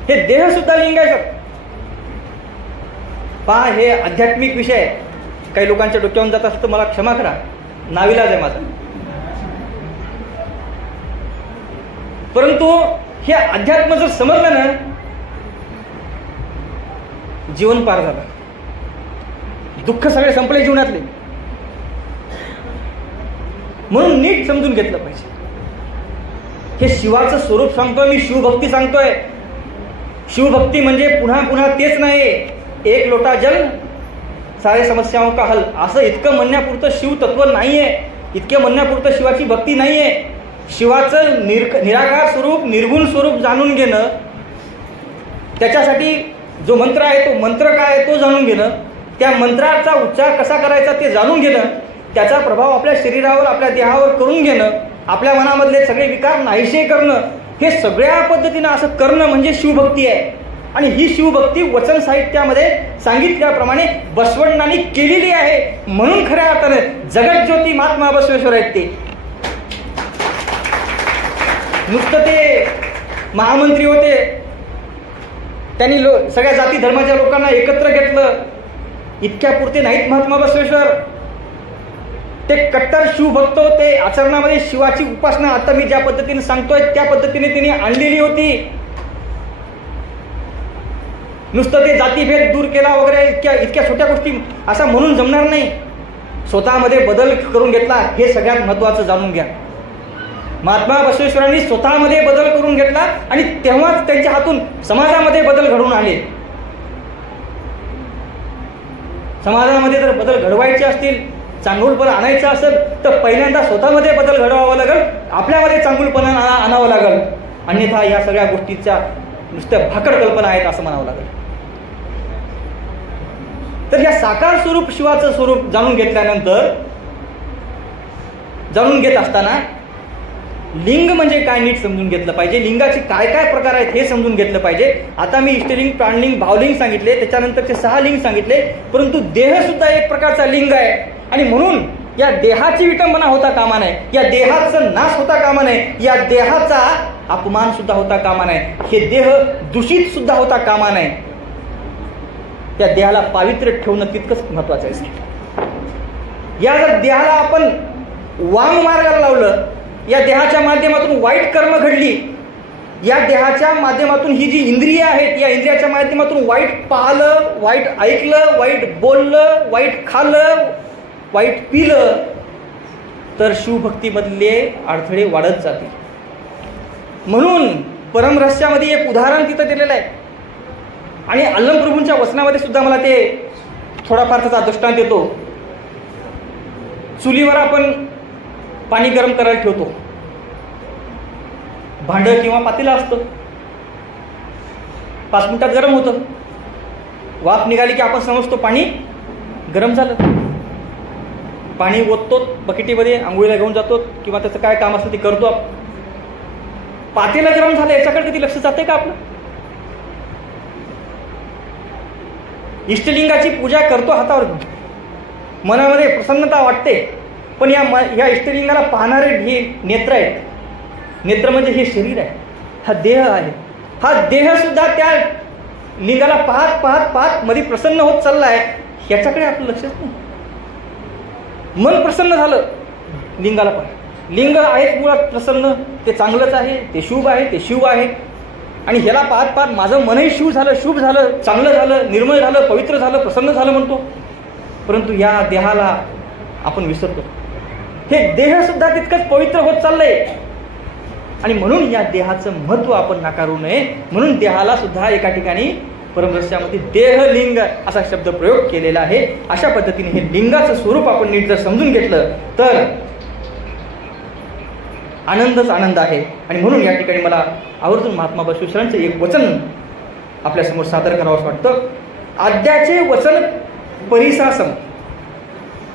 हे देह सुद्धा लिंग आहे सर. पहा, हे आध्यात्मिक विषय काही लोकांच्या डोक्यावरून जात असतं, मला क्षमा करा, नाविलाज आहे माझा. परंतु हे अध्यात्म जर समजलं ना, जीवन पार झालं, दुःख सगळे संपले जीवनातले. म्हणून नीट समजून घेतलं पाहिजे. हे शिवाचं स्वरूप सांगतोय मी, शिवभक्ती सांगतोय. शिवभक्ती म्हणजे पुन्हा पुन्हा तेच नाही, एक लोटा जल सारे समस्याओं का हल, असं इतकं म्हणण्यापुरतं शिव तत्व नाहीये, इतकं म्हणण्यापुरतं शिवाची भक्ती नाहीये. शिवाचं निराकार स्वरूप, निर्गुण स्वरूप जाणून घेणं, त्याच्यासाठी जो मंत्र आहे तो मंत्र काय आहे तो जाणून घेणं, त्या मंत्राचा उच्चार कसा करायचा ते जाणून घेणं, त्याचा प्रभाव आपल्या शरीरावर, आपल्या देहावर करून घेणं, आपल्या मनामधले सगळे विकार नाहीसे करणं, हे सगळ्या पद्धतीनं असं करणं म्हणजे शिवभक्ती आहे. आणि ही शिवभक्ती वचन साहित्यामध्ये सांगितल्याप्रमाणे बसवण्णांनी केलेली आहे. म्हणून खऱ्या अर्थानं जगज्योती महात्मा बसवेश्वर आहेत. ते नुसतं ते महामंत्री होते, त्यांनी सगळ्या जाती धर्माच्या लोकांना एकत्र घेतलं, इतक्या पुरते नाहीत महात्मा बसवेश्वर. ते कट्टर शिवभक्त होते. आचरणामध्ये शिवाची उपासना आता मी ज्या पद्धतीने सांगतोय त्या पद्धतीने त्यांनी आणलेली होती. नुसतं ते जातीभेद दूर केला वगैरे इतक्या छोट्या गोष्टी असं म्हणून जमणार नाही. स्वतःमध्ये बदल करून घेतला, हे सगळ्यात महत्वाचं जाणून घ्या. महात्मा बसवेश्वरांनी स्वतःमध्ये बदल करून घेतला आणि तेव्हाच त्यांच्या हातून समाजामध्ये बदल घडवून आले. समाजामध्ये जर बदल घडवायचे असतील, चांगुलपणा आणायचं असेल तर पहिल्यांदा स्वतःमध्ये बदल घडवावा लागेल, आपल्यामध्ये चांगुलपणा आणावं लागेल. अन्यथा या सगळ्या गोष्टीच्या नुसत्या भाकड कल्पना आहेत असं म्हणावं लागेल. तर या साकार स्वरूप शिवाचं स्वरूप जाणून घेतल्यानंतर, जाणून घेत असताना लिंग म्हणजे काय नीट समजून घेतलं पाहिजे. लिंगाचे काय काय प्रकार आहेत हे समजून घेतलं पाहिजे. आता मी इष्टलिंग, प्राणलिंग, भावलिंग सांगितले, त्याच्यानंतरचे 6 लिंग सांगितले. परंतु देह सुद्धा एक प्रकारचा लिंग आहे. आणि म्हणून या देहाची विटंबना होता कामा नये, या देहाचा नाश होता कामा नये, या देहाचा अपमान सुद्धा होता कामा नये, हे देह दूषित सुद्धा होता कामा नये. त्या देहाला पावित्र्य ठेवणं तितकंच महत्वाचं आहे. या जर देहाला आपण वांग मार्गाला लावलं, या देहाच्या माध्यमातून वाईट कर्म घडली, या देहाच्या माध्यमातून ही जी इंद्रिय आहेत, या इंद्रियाच्या माध्यमातून वाईट पाहिलं, वाईट ऐकलं, वाईट बोललं, वाईट खाल्लं, वाईट पिलं, तर शिवभक्तीमधले अडथळे वाढत जातील. म्हणून परमरहस्यामध्ये एक उदाहरण तिथं दिलेलं आहे आणि अल्लम प्रभूंच्या वचनामध्ये सुद्धा मला ते थोडाफार त्याचा दृष्टांत देतो. चुलीवर आपण पाणी गरम करायला ठेवतो, भांडं किंवा पातेलं असतं, 5 मिनिटात गरम होतं. वाफ निघाली की आपण समजतो पाणी गरम झालं. पाणी ओततो बकेटीमध्ये, आंघोळीला घेऊन जातो किंवा त्याचं काय काम असतं ते करतो आपण. पातेलं गरम झालं याच्याकडे कधी लक्ष जाते का आपलं? इष्टलिंगाची पूजा करतो हातावर घेऊन, मनामध्ये प्रसन्नता वाटते, पण या इष्टलिंगाला पाहणारे हे नेत्र आहेत. नेत्र म्हणजे हे शरीर आहे, हा देह आहे. हा देह सुद्धा त्या लिंगाला पाहत पाहत पाहत मध्ये प्रसन्न होत चाललाय, याच्याकडे आपलं लक्षच नाही. मन प्रसन्न झालं लिंगाला, पण लिंग आहे मुळात प्रसन्न, ते चांगलंच आहे, ते शुभ आहे, ते शिव आहे. आणि ह्याला पाहत पाहत माझं मनही शिव झालं, शुभ झालं, चांगलं झालं, निर्मळ झालं, पवित्र झालं, प्रसन्न झालं म्हणतो. परंतु या देहाला आपण विसरतो. हे देह सुद्धा तितकंच पवित्र होत चाललंय आणि म्हणून या देहाचं महत्व आपण नाकारू नये. म्हणून देहाला सुद्धा एका ठिकाणी परमरहस्यामध्ये देहलिंग असा शब्द प्रयोग केलेला आहे. अशा पद्धतीने हे लिंगाचं स्वरूप आपण नीट जर समजून घेतलं तर आनंदच आनंद आहे. आणि म्हणून या ठिकाणी मला आवर्जून महात्मा बसवेश्वरांचं एक वचन आपल्यासमोर सादर करावंसं वाटतं. आद्याचे वचन परिसासम,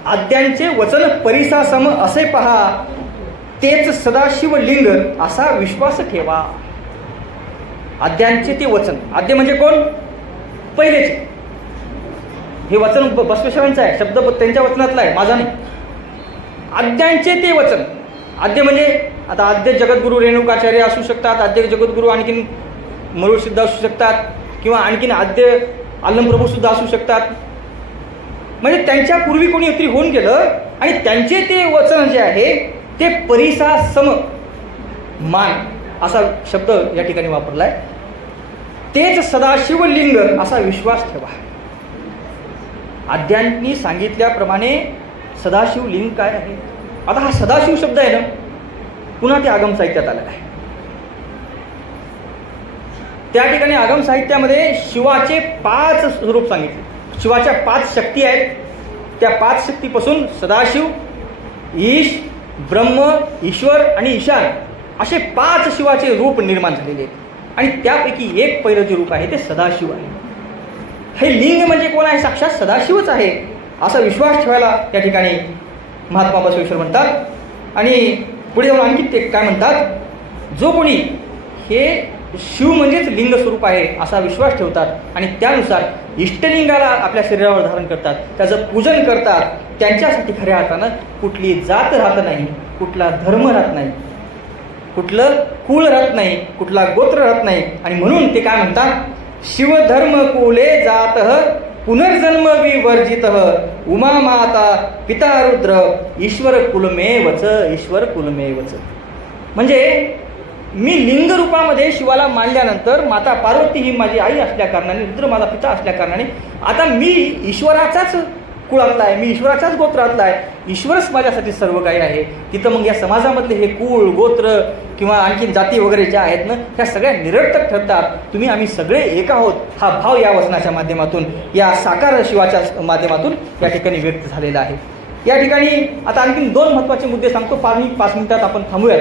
आद्यांचे वचन परिसासम असे पहा, तेच सदाशिव लिंग असा विश्वास ठेवा. आद्यांचे ते वचन, आद्य म्हणजे कोण? पहिलेचे. हे वचन बसवेश्वरांचं आहे, शब्द त्यांच्या वचनातला आहे, माझा नाही. आद्यांचे ते वचन. आद्य म्हणजे आता आद्य जगद्गुरू रेणुकाचार्य असू शकतात, आद्य जगद्गुरू आणखीन मरुळ सिद्ध असू शकतात, किंवा आणखीन आद्य आलमप्रभू सुद्धा असू शकतात. म्हणजे त्यांच्या पूर्वी कोणी तरी होऊन गेलं आणि त्यांचे ते वचन जे आहे ते परिसा सम मान असा शब्द या ठिकाणी वापरलाय. तेच सदाशिव लिंग असा विश्वास ठेवा. आद्यांनी सांगितल्याप्रमाणे सदाशिव लिंग काय आहे? आता हा सदाशिव शब्द आहे ना, पुन्हा ते आगम साहित्यात आलेला आहे. त्या ठिकाणी आगम साहित्यामध्ये शिवाचे 5 स्वरूप सांगितले. शिवाच्या 5 शक्ती आहेत. त्या 5 शक्तीपासून सदाशिव, ईश, ब्रह्म, ईश्वर आणि ईशान असे 5 शिवाचे रूप निर्माण झालेले आहेत. आणि त्यापैकी एक पहिलं जे रूप आहे ते सदाशिव आहे. हे लिंग म्हणजे कोण आहे? साक्षात सदाशिवच आहे असा विश्वास ठेवायला त्या ठिकाणी महात्मा बसवेश्वर म्हणतात. आणि पुढे जाऊन आणखी ते काय म्हणतात, जो कोणी हे शिव म्हणजेच लिंग स्वरूप आहे असा विश्वास ठेवतात आणि त्यानुसार इष्टलिंगाला आपल्या शरीरावर धारण करतात, त्याचं पूजन करतात, त्यांच्यासाठी खऱ्या अर्थानं कुठली जात राहत नाही, कुठला धर्म राहत नाही, कुठलं कुळ राहत नाही, कुठला गोत्र राहत नाही. आणि म्हणून ते काय म्हणतात, शिवधर्म कुले जात पुनर्जन्म विवर्जित उमा माता पिता रुद्र ईश्वर कुलमेवच, ईश्वर कुलमेवच. म्हणजे मी लिंग रूपामध्ये शिवाला मानल्यानंतर माता पार्वती ही माझी आई असल्या कारणाने, रुद्र माझा पिता असल्या कारणाने आता मी ईश्वराचाच कुळातला आहे, मी ईश्वराच्याच गोत्रातला आहे, ईश्वरच माझ्यासाठी सर्व काही आहे. तिथं मग या समाजामधले हे कुळ, गोत्र किंवा आणखी जाती वगैरे ज्या आहेत ना, ह्या सगळ्या निरर्थक ठरतात. तुम्ही आम्ही सगळे एक आहोत हा भाव या वचनाच्या माध्यमातून, या साकार शिवाच्या माध्यमातून या ठिकाणी व्यक्त झालेला आहे. या ठिकाणी आता आणखीन 2 महत्त्वाचे मुद्दे सांगतो. 5 मिनिटात आपण थांबूयात.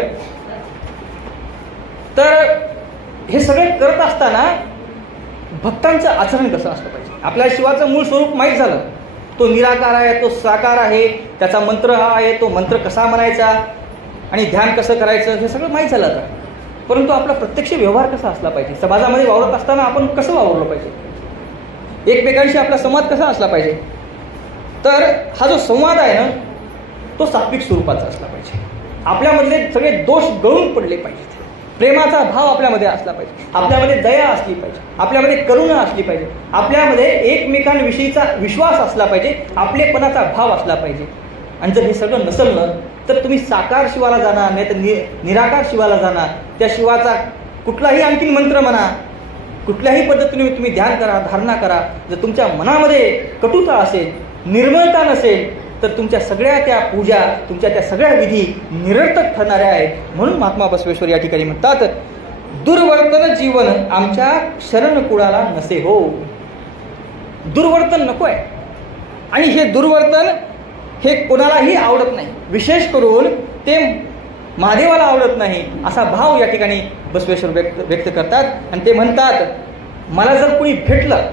तर हे सगळे करत असताना भक्तांचं आचरण कसं असलं पाहिजे? आपल्याला शिवाचं मूळ स्वरूप माहीत झालं, तो निराकार आहे, तो साकार आहे, त्याचा मंत्र हा आहे, तो मंत्र कसा म्हणायचा आणि ध्यान कसं करायचं हे सगळं माहीत झालं आता. परंतु आपला प्रत्यक्ष व्यवहार कसा असला पाहिजे? समाजामध्ये वावरत असताना आपण कसं वावरलं पाहिजे? एकमेकांशी आपला संवाद कसा असला पाहिजे? तर हा जो संवाद आहे ना, तो सात्विक स्वरूपाचा असला पाहिजे. आपल्यामधले सगळे दोष गळून पडले पाहिजेत. प्रेमाचा भाव आपल्यामध्ये असला पाहिजे, आपल्यामध्ये दया असली पाहिजे, आपल्यामध्ये करुणा असली पाहिजे, आपल्यामध्ये एकमेकांविषयीचा विश्वास असला पाहिजे, आपलेपणाचा भाव असला पाहिजे. आणि जर हे सगळं नसेल ना तर तुम्ही साकार शिवाला जाणार, नाही तर निराकार शिवाला जाणार. त्या शिवाचा कुठलाही आणखीन मंत्र म्हणा, कुठल्याही पद्धतीने तुम्ही ध्यान करा, धारणा करा, जर तुमच्या मनामध्ये कटुता असेल, निर्मळता नसेल, तर तुमच्या सगळ्या त्या पूजा, तुमच्या त्या सगळ्या विधी निरर्थक ठरणाऱ्या आहेत. म्हणून महात्मा बसवेश्वर या ठिकाणी म्हणतात, दुर्वर्तन जीवन आमच्या शरण कुळाला नसे हो. दुर्वर्तन नको आहे. आणि हे दुर्वर्तन हे कोणालाही आवडत नाही, विशेष करून ते महादेवाला आवडत नाही. असा भाव या ठिकाणी बसवेश्वर व्यक्त करतात. आणि ते म्हणतात, मला जर कोणी भेटलं,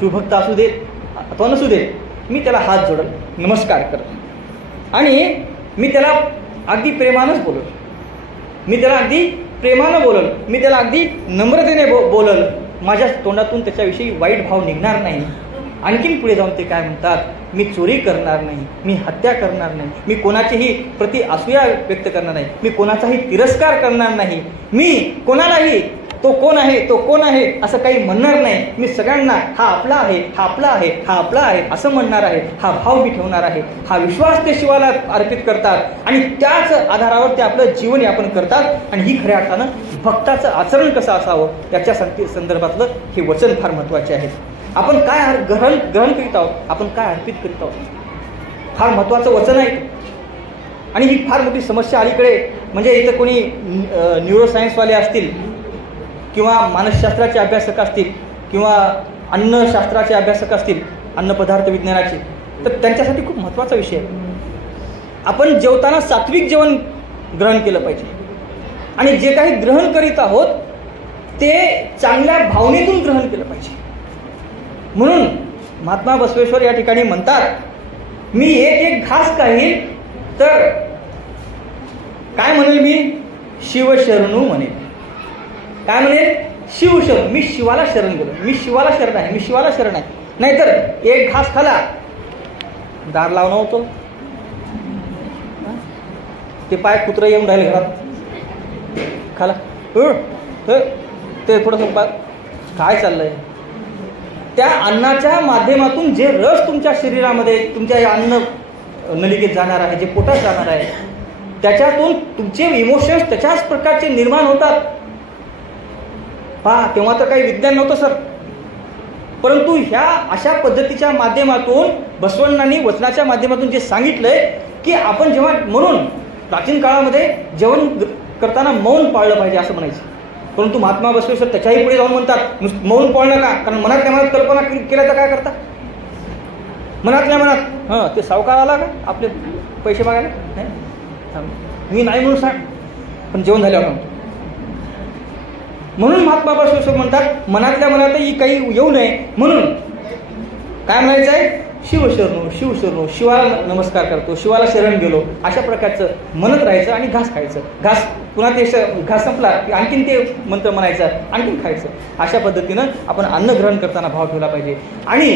शिवभक्त असू देत अथवा नसू देत, मी त्याला हात जोडल, नमस्कार करल आणि मी त्याला अगदी प्रेमानंच बोलल, मी त्याला अगदी प्रेमानं बोलल, मी त्याला अगदी नम्रतेने बोलल. माझ्या तोंडातून त्याच्याविषयी वाईट भाव निघणार नाही. आणखीन पुढे जाऊन ते काय म्हणतात, मी चोरी करणार नाही, मी हत्या करणार नाही, मी कोणाचीही प्रति असूया व्यक्त करणार नाही, मी कोणाचाही तिरस्कार करणार नाही, मी कोणालाही तो कोण आहे, तो कोण आहे असं काही म्हणणार नाही. मी सगळ्यांना हा आपला आहे, हा आपला आहे, हा आपला आहे असं म्हणणार आहे. हा भाव मी ठेवणार आहे. हा विश्वास ते शिवाला अर्पित करतात आणि त्याच आधारावर ते आपलं जीवन यापन करतात. आणि ही खऱ्या अर्थानं भक्ताचं आचरण कसं असावं याच्या संदर्भातलं हे वचन फार महत्त्वाचे आहे. आपण काय ग्रहण करीत आहोत, आपण काय अर्पित करीत आहोत, फार महत्त्वाचं वचन आहे. आणि ही फार मोठी समस्या अलीकडे, म्हणजे इथं कोणी न्यूरोसायन्सवाले असतील किंवा मानसशास्त्राचे अभ्यासक असतील किंवा अन्नशास्त्राचे अभ्यासक असतील, अन्नपदार्थ विज्ञानाचे, तर त्यांच्यासाठी खूप महत्त्वाचा विषय आहे. आपण जेवताना सात्विक जेवण ग्रहण केलं पाहिजे. आणि जे काही ग्रहण करीत आहोत ते चांगल्या भावनेतून ग्रहण केलं पाहिजे. म्हणून महात्मा बसवेश्वर या ठिकाणी म्हणतात, मी एक घास खाईल तर काय म्हणेल, मी शिवशरणू म्हणेल. काय म्हणेल, शिवशरण. मी शिवाला शरण गेलो, मी शिवाला शरण आहे, मी शिवाला शरण आहे. नाहीतर एक घास खाला, दार लावणं होतो, ते पाय कुत्रं येऊन राहिले घरात, खाला ते थोडंसं काय चाललंय. त्या अन्नाच्या माध्यमातून जे रस तुमच्या शरीरामध्ये, तुमच्या अन्न नलिकेत जाणार आहे, जे पोटात जाणार आहे, त्याच्यातून तुमचे इमोशन्स त्याच्याच प्रकारचे निर्माण होतात. पहा, तेव्हा तर काही विज्ञान नव्हतं सर, परंतु ह्या अशा पद्धतीच्या माध्यमातून बसवण्णांनी वचनाच्या माध्यमातून जे सांगितलंय की आपण जेव्हा, म्हणून प्राचीन काळामध्ये जेवण करताना मौन पाळलं पाहिजे असं म्हणायचं. परंतु महात्मा बसवेश्वर त्याच्याही पुढे जाऊन म्हणतात, मौन पाळणं का, कारण मनातल्या मनात कल्पना केल्या तर काय करता, मनातल्या मनात ते सावकार आला का आपले पैसे मागायला, मी नाही म्हणून सांग, पण जेवण झाल्यावर. म्हणून महात्मा बसवेश्वर म्हणतात, मनातल्या मनातही काही येऊ नये म्हणून काय म्हणायचं आहे, शिवशरणू शिवशरणू, शिवाला नमस्कार करतो, शिवाला शरण गेलो, अशा प्रकारचं म्हणत राहायचं आणि घास खायचं. घास पुन्हा ते घास संपला की आणखीन ते मंत्र म्हणायचं, आणखीन खायचं. अशा पद्धतीनं आपण अन्न ग्रहण करताना भाव ठेवला पाहिजे. आणि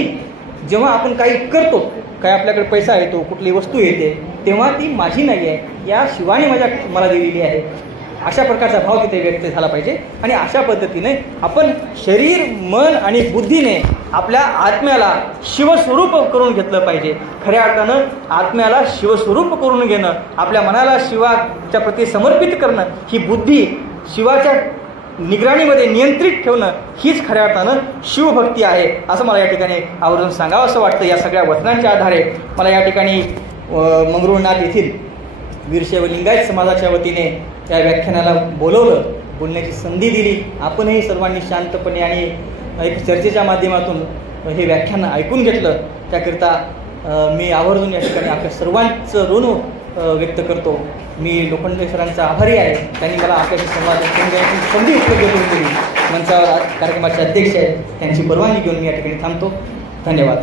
जेव्हा आपण काही करतो, काय आपल्याकडे पैसा येतो, कुठली वस्तू येते, तेव्हा ती माझी नाही आहे, या शिवाने मला दिलेली आहे, अशा प्रकारचा भाव तिथे व्यक्त झाला पाहिजे. आणि अशा पद्धतीने आपण शरीर, मन आणि बुद्धीने आपल्या आत्म्याला शिवस्वरूप करून घेतलं पाहिजे. खऱ्या अर्थानं आत्म्याला शिवस्वरूप करून घेणं, आपल्या मनाला शिवाच्या प्रती समर्पित करणं, ही बुद्धी शिवाच्या निगराणीमध्ये नियंत्रित ठेवणं, हीच खऱ्या अर्थानं शिवभक्ती आहे असं मला या ठिकाणी आवर्जून सांगावं असं वाटतं. या सगळ्या वचनांच्या आधारे मला या ठिकाणी मंगरुळनाथ येथील वीरशैव लिंगायत समाजाच्या वतीने त्या व्याख्यानाला बोलवलं, बोलण्याची संधी दिली. आपणही सर्वांनी शांतपणे आणि एक चर्चेच्या माध्यमातून हे व्याख्यान ऐकून घेतलं, त्याकरिता मी आवर्जून या ठिकाणी आपल्या सर्वांचं ऋण व्यक्त करतो. मी लोखंडे सरांचा आभारी आहे, त्यांनी मला आपल्याशी संवाद संधी उपलब्ध करून दिली. मंचावर कार्यक्रमाचे अध्यक्ष आहेत, त्यांची परवानगी घेऊन मी या ठिकाणी थांबतो. धन्यवाद.